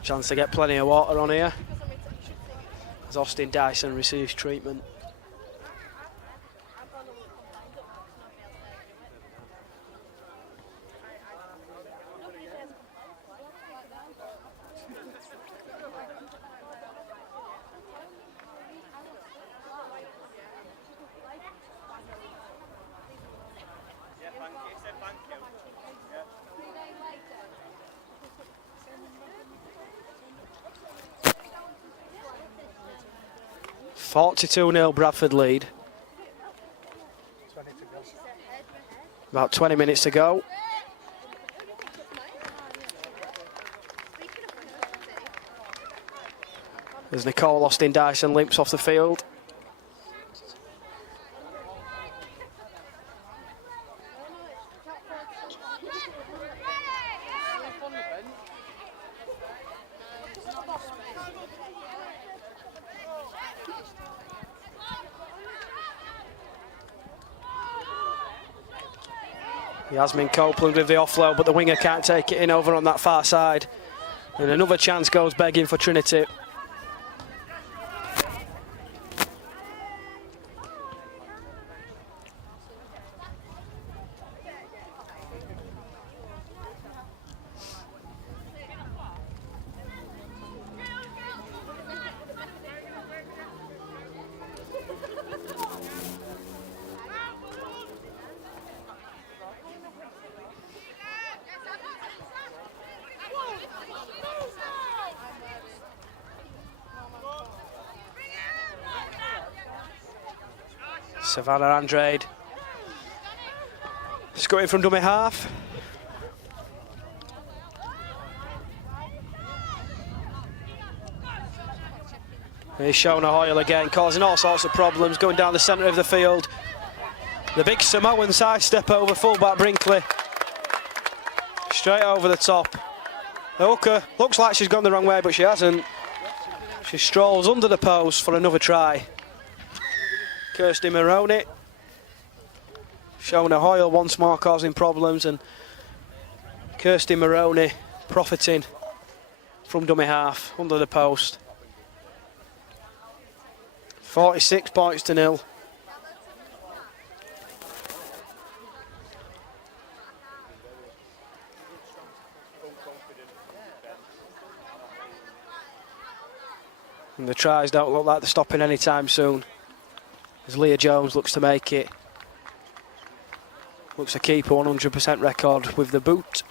Chance to get plenty of water on here as Austin Dyson receives treatment. Yeah, thank you. He said thank you. Yeah. 42-0 Bradford lead. 20 to go. About 20 minutes to go. As Nicole Austin Dyson limps off the field. Yasmin Copeland with the offload, but the winger can't take it in over on that far side. And another chance goes begging for Trinity. Savannah Andrade scooting from dummy half. He's Shona Hoyle again, causing all sorts of problems, going down the centre of the field. The big Samoan sidestep over fullback Brinkley. Straight over the top. The hooker looks like she's gone the wrong way, but she hasn't. She strolls under the post for another try. Kirsty Maroney. Shona Hoyle once more causing problems, and Kirsty Maroney profiting from dummy half under the post. 46 points to 0. And the tries don't look like they're stopping anytime soon, as Leah Jones looks to make it. Looks to keep a 100% record with the boot.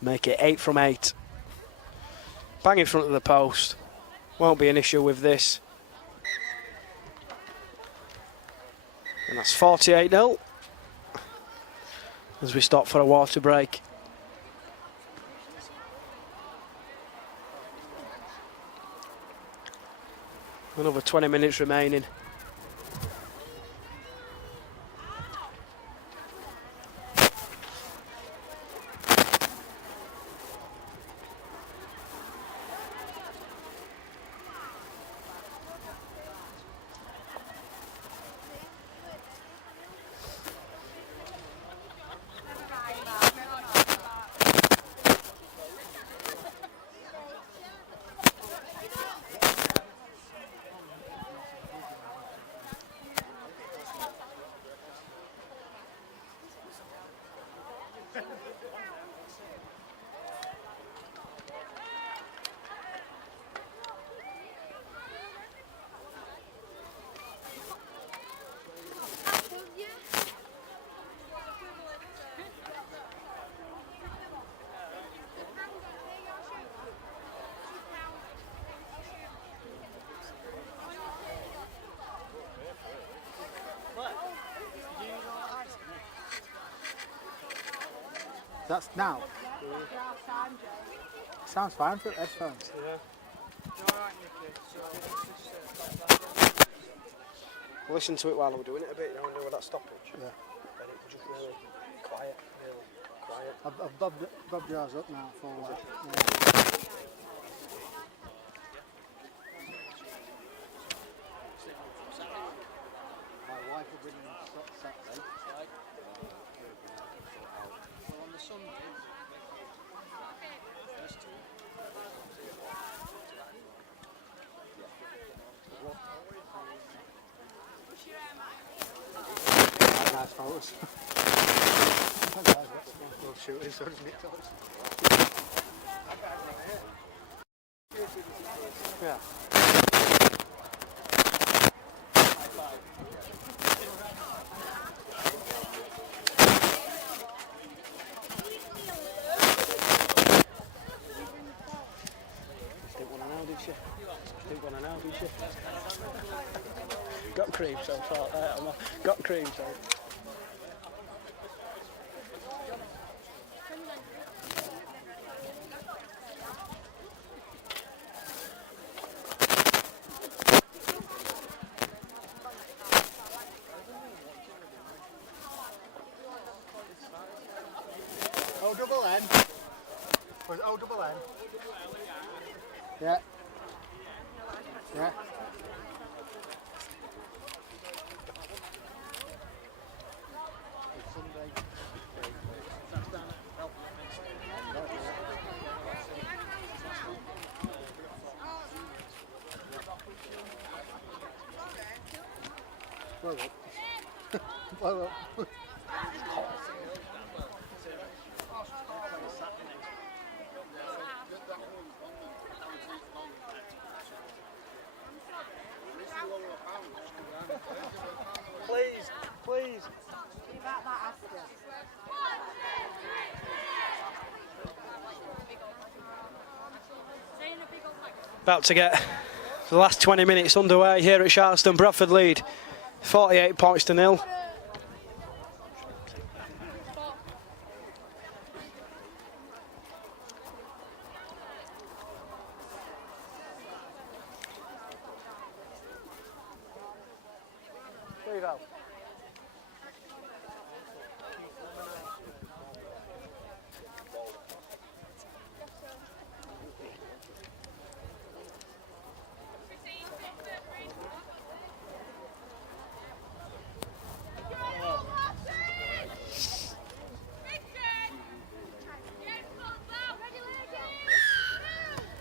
Make it 8 from 8. Bang in front of the post. Won't be an issue with this. And that's 48-0. as we stop for a water break. Another 20 minutes remaining. That's now. Sounds fine for headphones. Listen to it while we're doing it a bit, you know, with that stoppage. Yeah. And it was just really quiet, really quiet. I've bobbed yours up now for what? Yeah. My wife will bring in Saturday. Well, on the Sunday. Nice photos. We'll shoot it, so doesn't it? Yeah. Didn't want to know, did she? Didn't want to know, did she? Got cream, so I thought, got cream, so. O double N. Was it O double N? Yeah. Yeah. Blow up. Blow up. Please, please. About to get the last 20 minutes underway here at Charleston. Bradford lead 48 points to 0.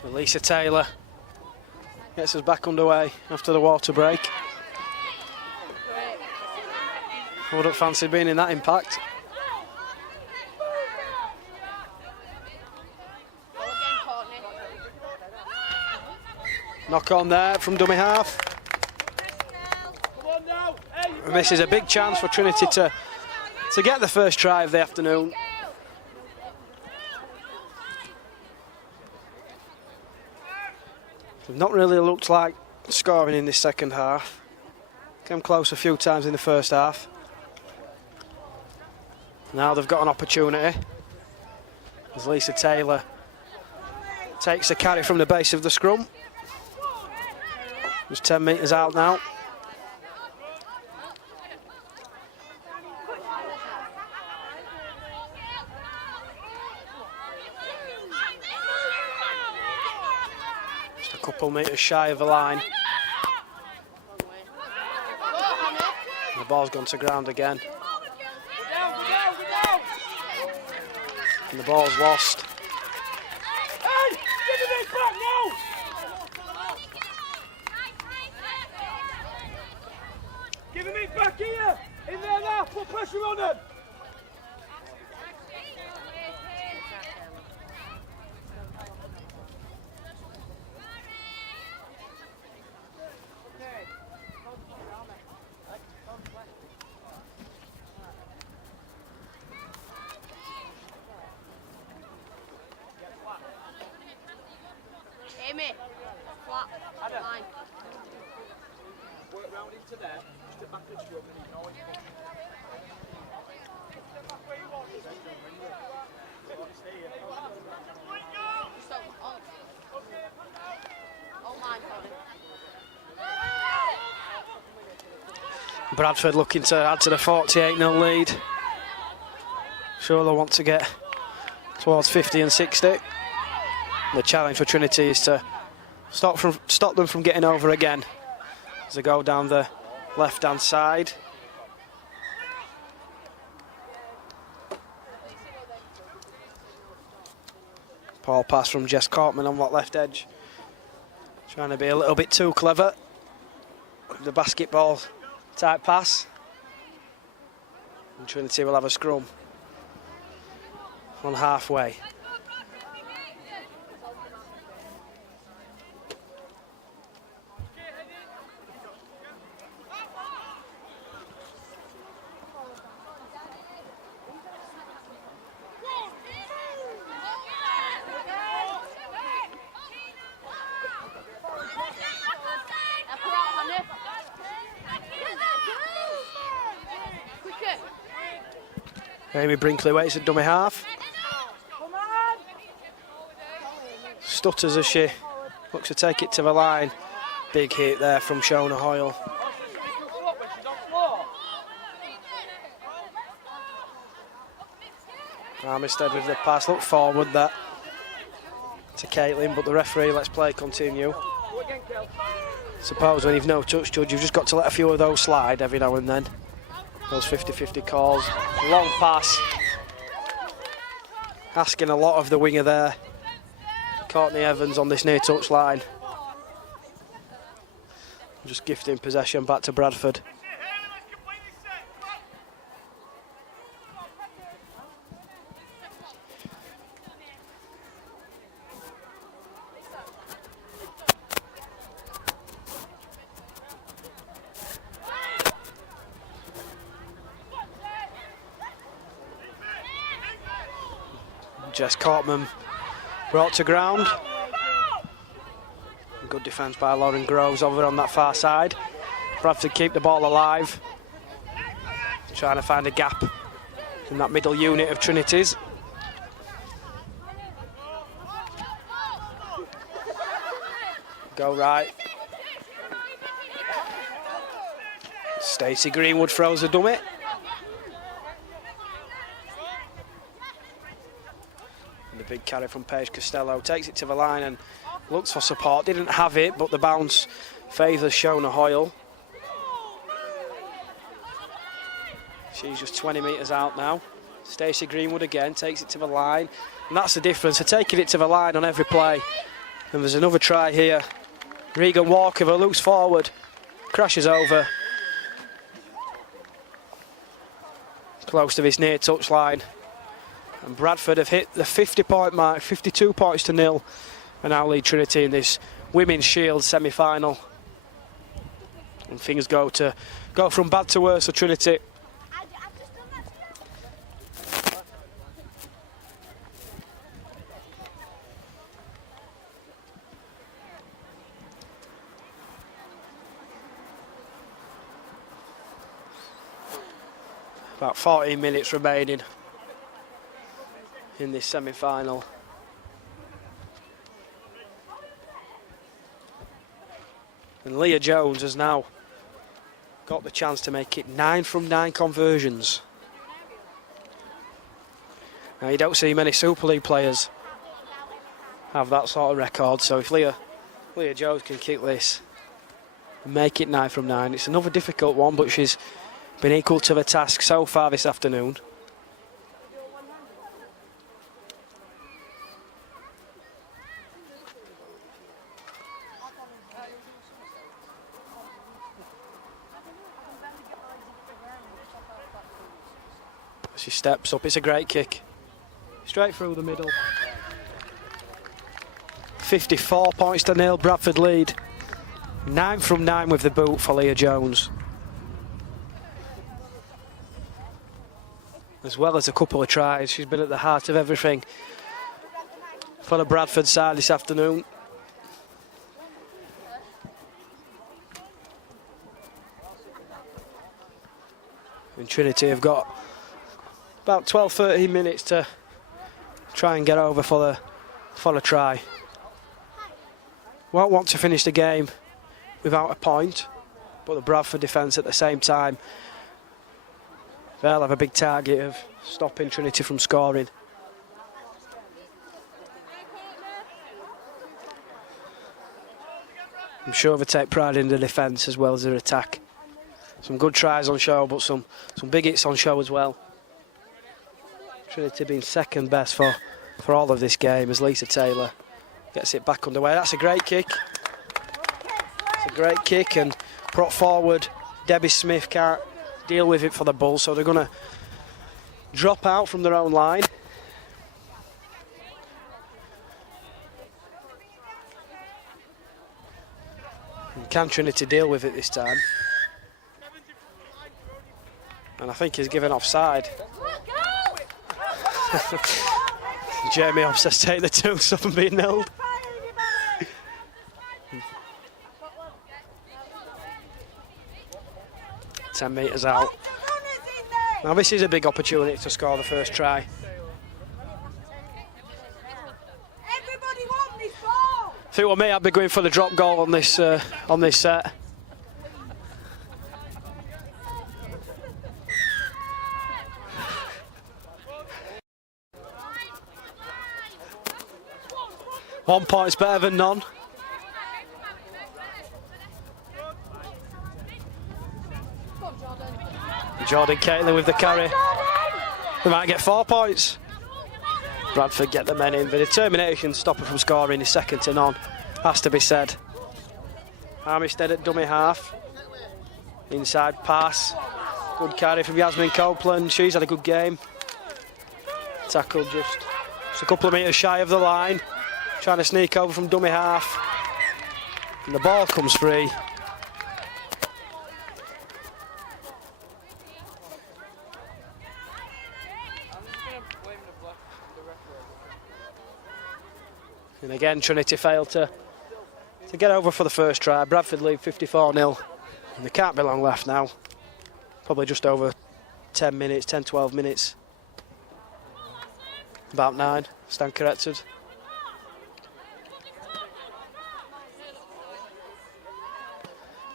Lisa Taylor gets us back underway after the water break. I wouldn't fancy being in that impact. Knock on there from dummy half. And this is a big chance for Trinity to get the first try of the afternoon. They've not really looked like scoring in this second half. Came close a few times in the first half. Now they've got an opportunity. As Lisa Taylor takes the carry from the base of the scrum. Just 10 metres out now. Just a couple metres shy of the line. And the ball's gone to ground again. And the ball's lost. Hey, give me this back now! Give him it back here! In there now, put pressure on him! Amy, flat, line. Work round into there, just back the scrum and you know what you want. So, on line, Bradford looking to add to the 48-0 lead. Sure, they want to get towards 50 and 60. The challenge for Trinity is to stop them from getting over again as they go down the left-hand side. Poor pass from Jess Cortman on that left edge. Trying to be a little bit too clever with the basketball type pass. And Trinity will have a scrum on halfway. Amy Brinkley waits at dummy half. Stutters as she looks to take it to the line. Big hit there from Shona Hoyle. Armistead with the pass, look forward that to Caitlin, but the referee lets play continue. Suppose when you've no touch, Judge, you've just got to let a few of those slide every now and then. Those 50-50 calls. Long pass. Asking a lot of the winger there. Courtney Evans on this near touch line. Just gifting possession back to Bradford. Jess Cortman brought to ground. Good defence by Lauren Groves over on that far side. Bradford keep the ball alive. Trying to find a gap in that middle unit of Trinity's. Go right. Stacey Greenwood throws a dummy. The big carry from Paige Costello, takes it to the line and looks for support. Didn't have it, but the bounce favours Shona Hoyle. She's just 20 metres out now. Stacey Greenwood again takes it to the line, and that's the difference. They're taking it to the line on every play. And there's another try here. Regan Walker looks forward, crashes over. Close to this near touch line. And Bradford have hit the 50-point mark, 52 points to 0, and now lead Trinity in this Women's Shield semi-final. And things go from bad to worse for Trinity. About 14 minutes remaining. in this semi-final. And Leah Jones has now got the chance to make it 9 from 9 conversions. Now you don't see many Super League players have that sort of record, so if Leah Jones can kick this and make it 9 from 9, it's another difficult one, but she's been equal to the task so far this afternoon. She steps up, it's a great kick. Straight through the middle. 54 points to nil, Bradford lead. 9 from 9 with the boot for Leah Jones. As well as a couple of tries, she's been at the heart of everything for the Bradford side this afternoon. And Trinity have got about 12-13 minutes to try and get over for a try. Won't want to finish the game without a point, but the Bradford defence at the same time, they'll have a big target of stopping Trinity from scoring. I'm sure they take pride in the defence as well as their attack. Some good tries on show, but some big hits on show as well. Trinity being second best for all of this game as Lisa Taylor gets it back underway. That's a great kick. It's a great kick and brought forward. Debbie Smith can't deal with it for the Bulls, so they're going to drop out from their own line. And can Trinity deal with it this time? And I think he's given offside. Jamie Hobbs says take the 2, stop and being held. Ten metres out. Now this is a big opportunity to score the first try. If it were me, I'd be going for the drop goal on this set. One point's better than none. Jordan Caitlin with the carry. They might get 4 points. Bradford get the men in. The determination to stop her from scoring is second to none, has to be said. Armistead at dummy half. Inside pass. Good carry from Yasmin Copeland. She's had a good game. Tackled just a couple of metres shy of the line. Trying to sneak over from dummy half. And the ball comes free. And again, Trinity failed to get over for the first try. Bradford lead 54-0. And there can't be long left now. Probably just over 10 minutes, 10-12 minutes. About 9, stand corrected.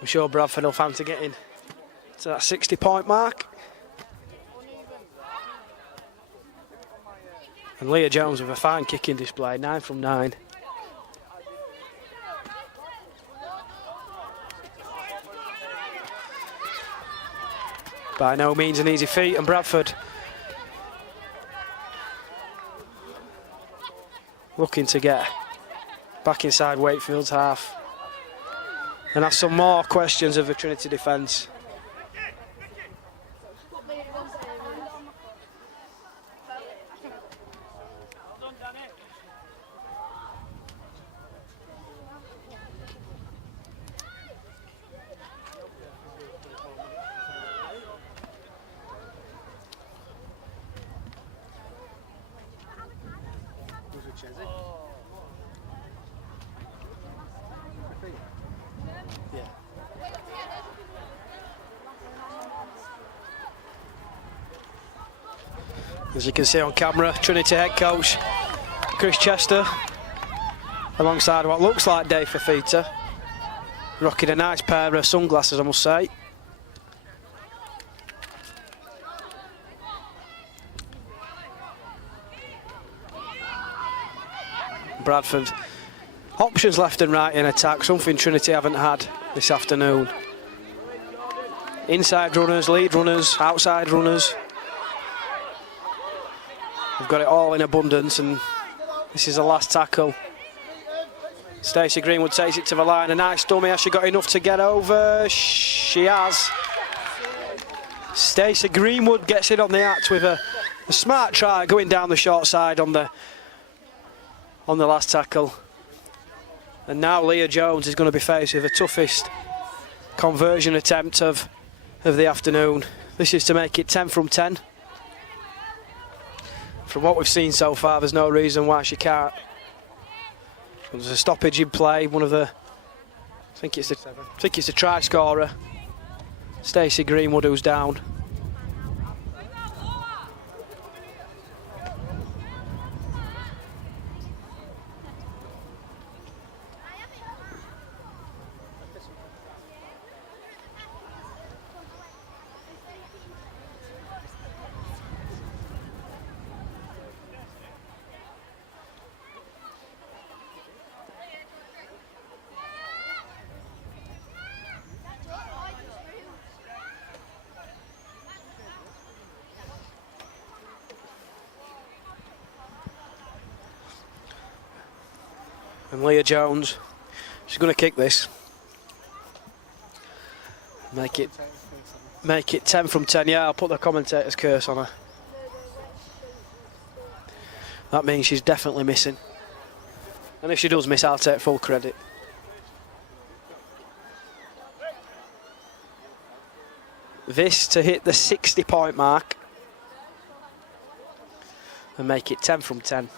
I'm sure Bradford will fancy getting to that 60-point mark. And Leah Jones with a fine kicking display, 9 from 9. By no means an easy feat, and Bradford looking to get back inside Wakefield's half and have some more questions of the Trinity defence. As you can see on camera, Trinity head coach Chris Chester, alongside what looks like Dave Fafita, rocking a nice pair of sunglasses, I must say. Bradford, options left and right in attack, something Trinity haven't had this afternoon. Inside runners, lead runners, outside runners. We've got it all in abundance, and this is the last tackle. Stacey Greenwood takes it to the line. A nice dummy. Has she got enough to get over? She has. Stacey Greenwood gets it on the act with a smart try going down the short side on the last tackle. And now Leah Jones is going to be faced with the toughest conversion attempt of the afternoon. This is to make it 10 from 10. From what we've seen so far, there's no reason why she can't. There's a stoppage in play. One of the, I think it's the try scorer, Stacey Greenwood, who's down. And Leah Jones, she's going to kick this. Make it 10 from 10. Yeah, I'll put the commentator's curse on her. That means she's definitely missing. And if she does miss, I'll take full credit. This to hit the 60-point mark and make it 10 from 10.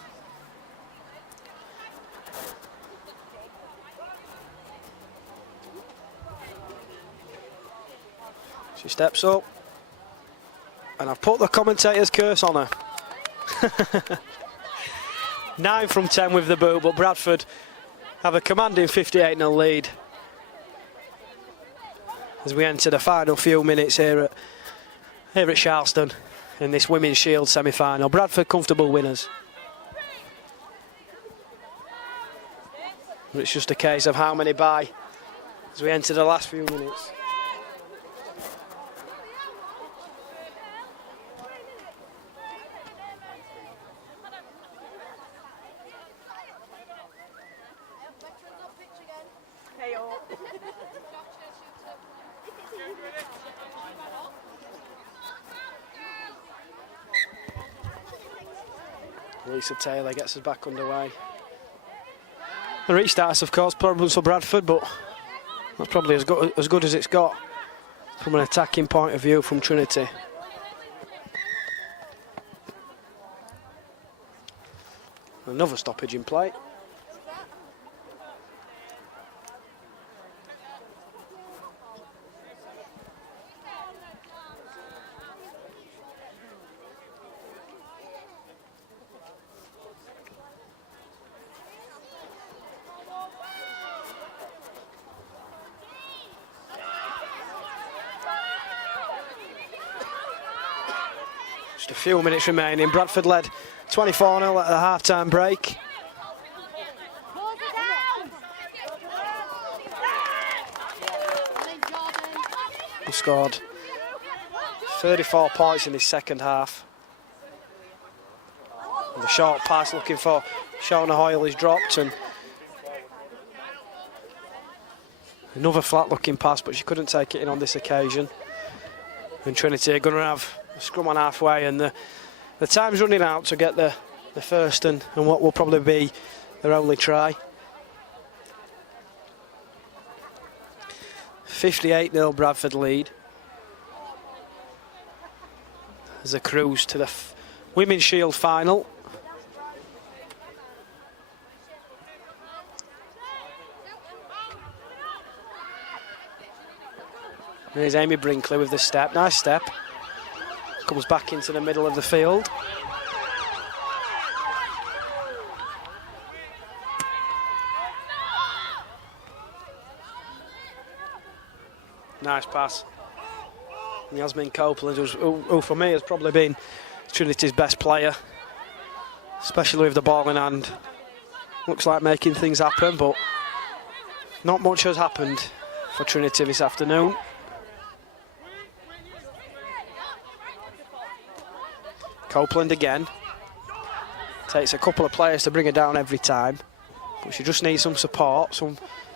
She steps up, and I've put the commentator's curse on her. 9 from 10 with the boot, but Bradford have a commanding 58-0 lead as we enter the final few minutes here at Charleston in this Women's Shield semi-final. Bradford comfortable winners. But it's just a case of how many by as we enter the last few minutes. Lisa Taylor gets us back underway. The restarts, of course, problems for Bradford, but that's probably as good as it's got from an attacking point of view from Trinity. Another stoppage in play. Just a few minutes remaining. Bradford led 24-0 at the half-time break. He scored 34 points in his second half. And the short pass looking for Shauna Hoyle is dropped, and another flat-looking pass, but she couldn't take it in on this occasion. And Trinity are going to have a scrum on halfway, and the time's running out to get the first and what will probably be their only try. 58-0 Bradford lead as a cruise to the Women's Shield final. There's Amy Brinkley with the step, nice step. comes back into the middle of the field. Nice pass. Yasmin Copeland, who for me has probably been Trinity's best player, especially with the ball in hand. Looks like making things happen, but not much has happened for Trinity this afternoon. Copeland again. Takes a couple of players to bring her down every time, but she just needs some support,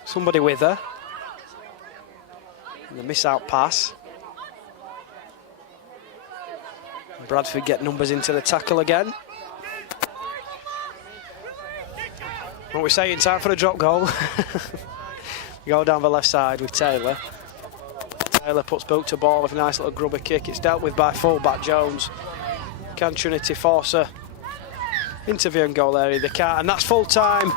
somebody with her. And the miss-out pass. Bradford get numbers into the tackle again. What we're saying, time for a drop goal. Go down the left side with Taylor. Taylor puts boot to ball with a nice little grubber kick. It's dealt with by full-back Jones. Can Trinity force her into the own goal area? They can't, and that's full time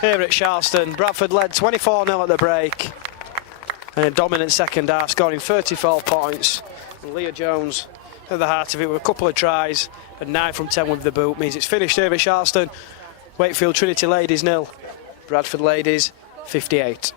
here at Charleston. Bradford led 24-0 at the break. And a dominant second half, scoring 34 points. And Leah Jones at the heart of it with a couple of tries, and 9 from 10 with the boot means it's finished here at Charleston. Wakefield Trinity Ladies 0, Bradford Ladies 58.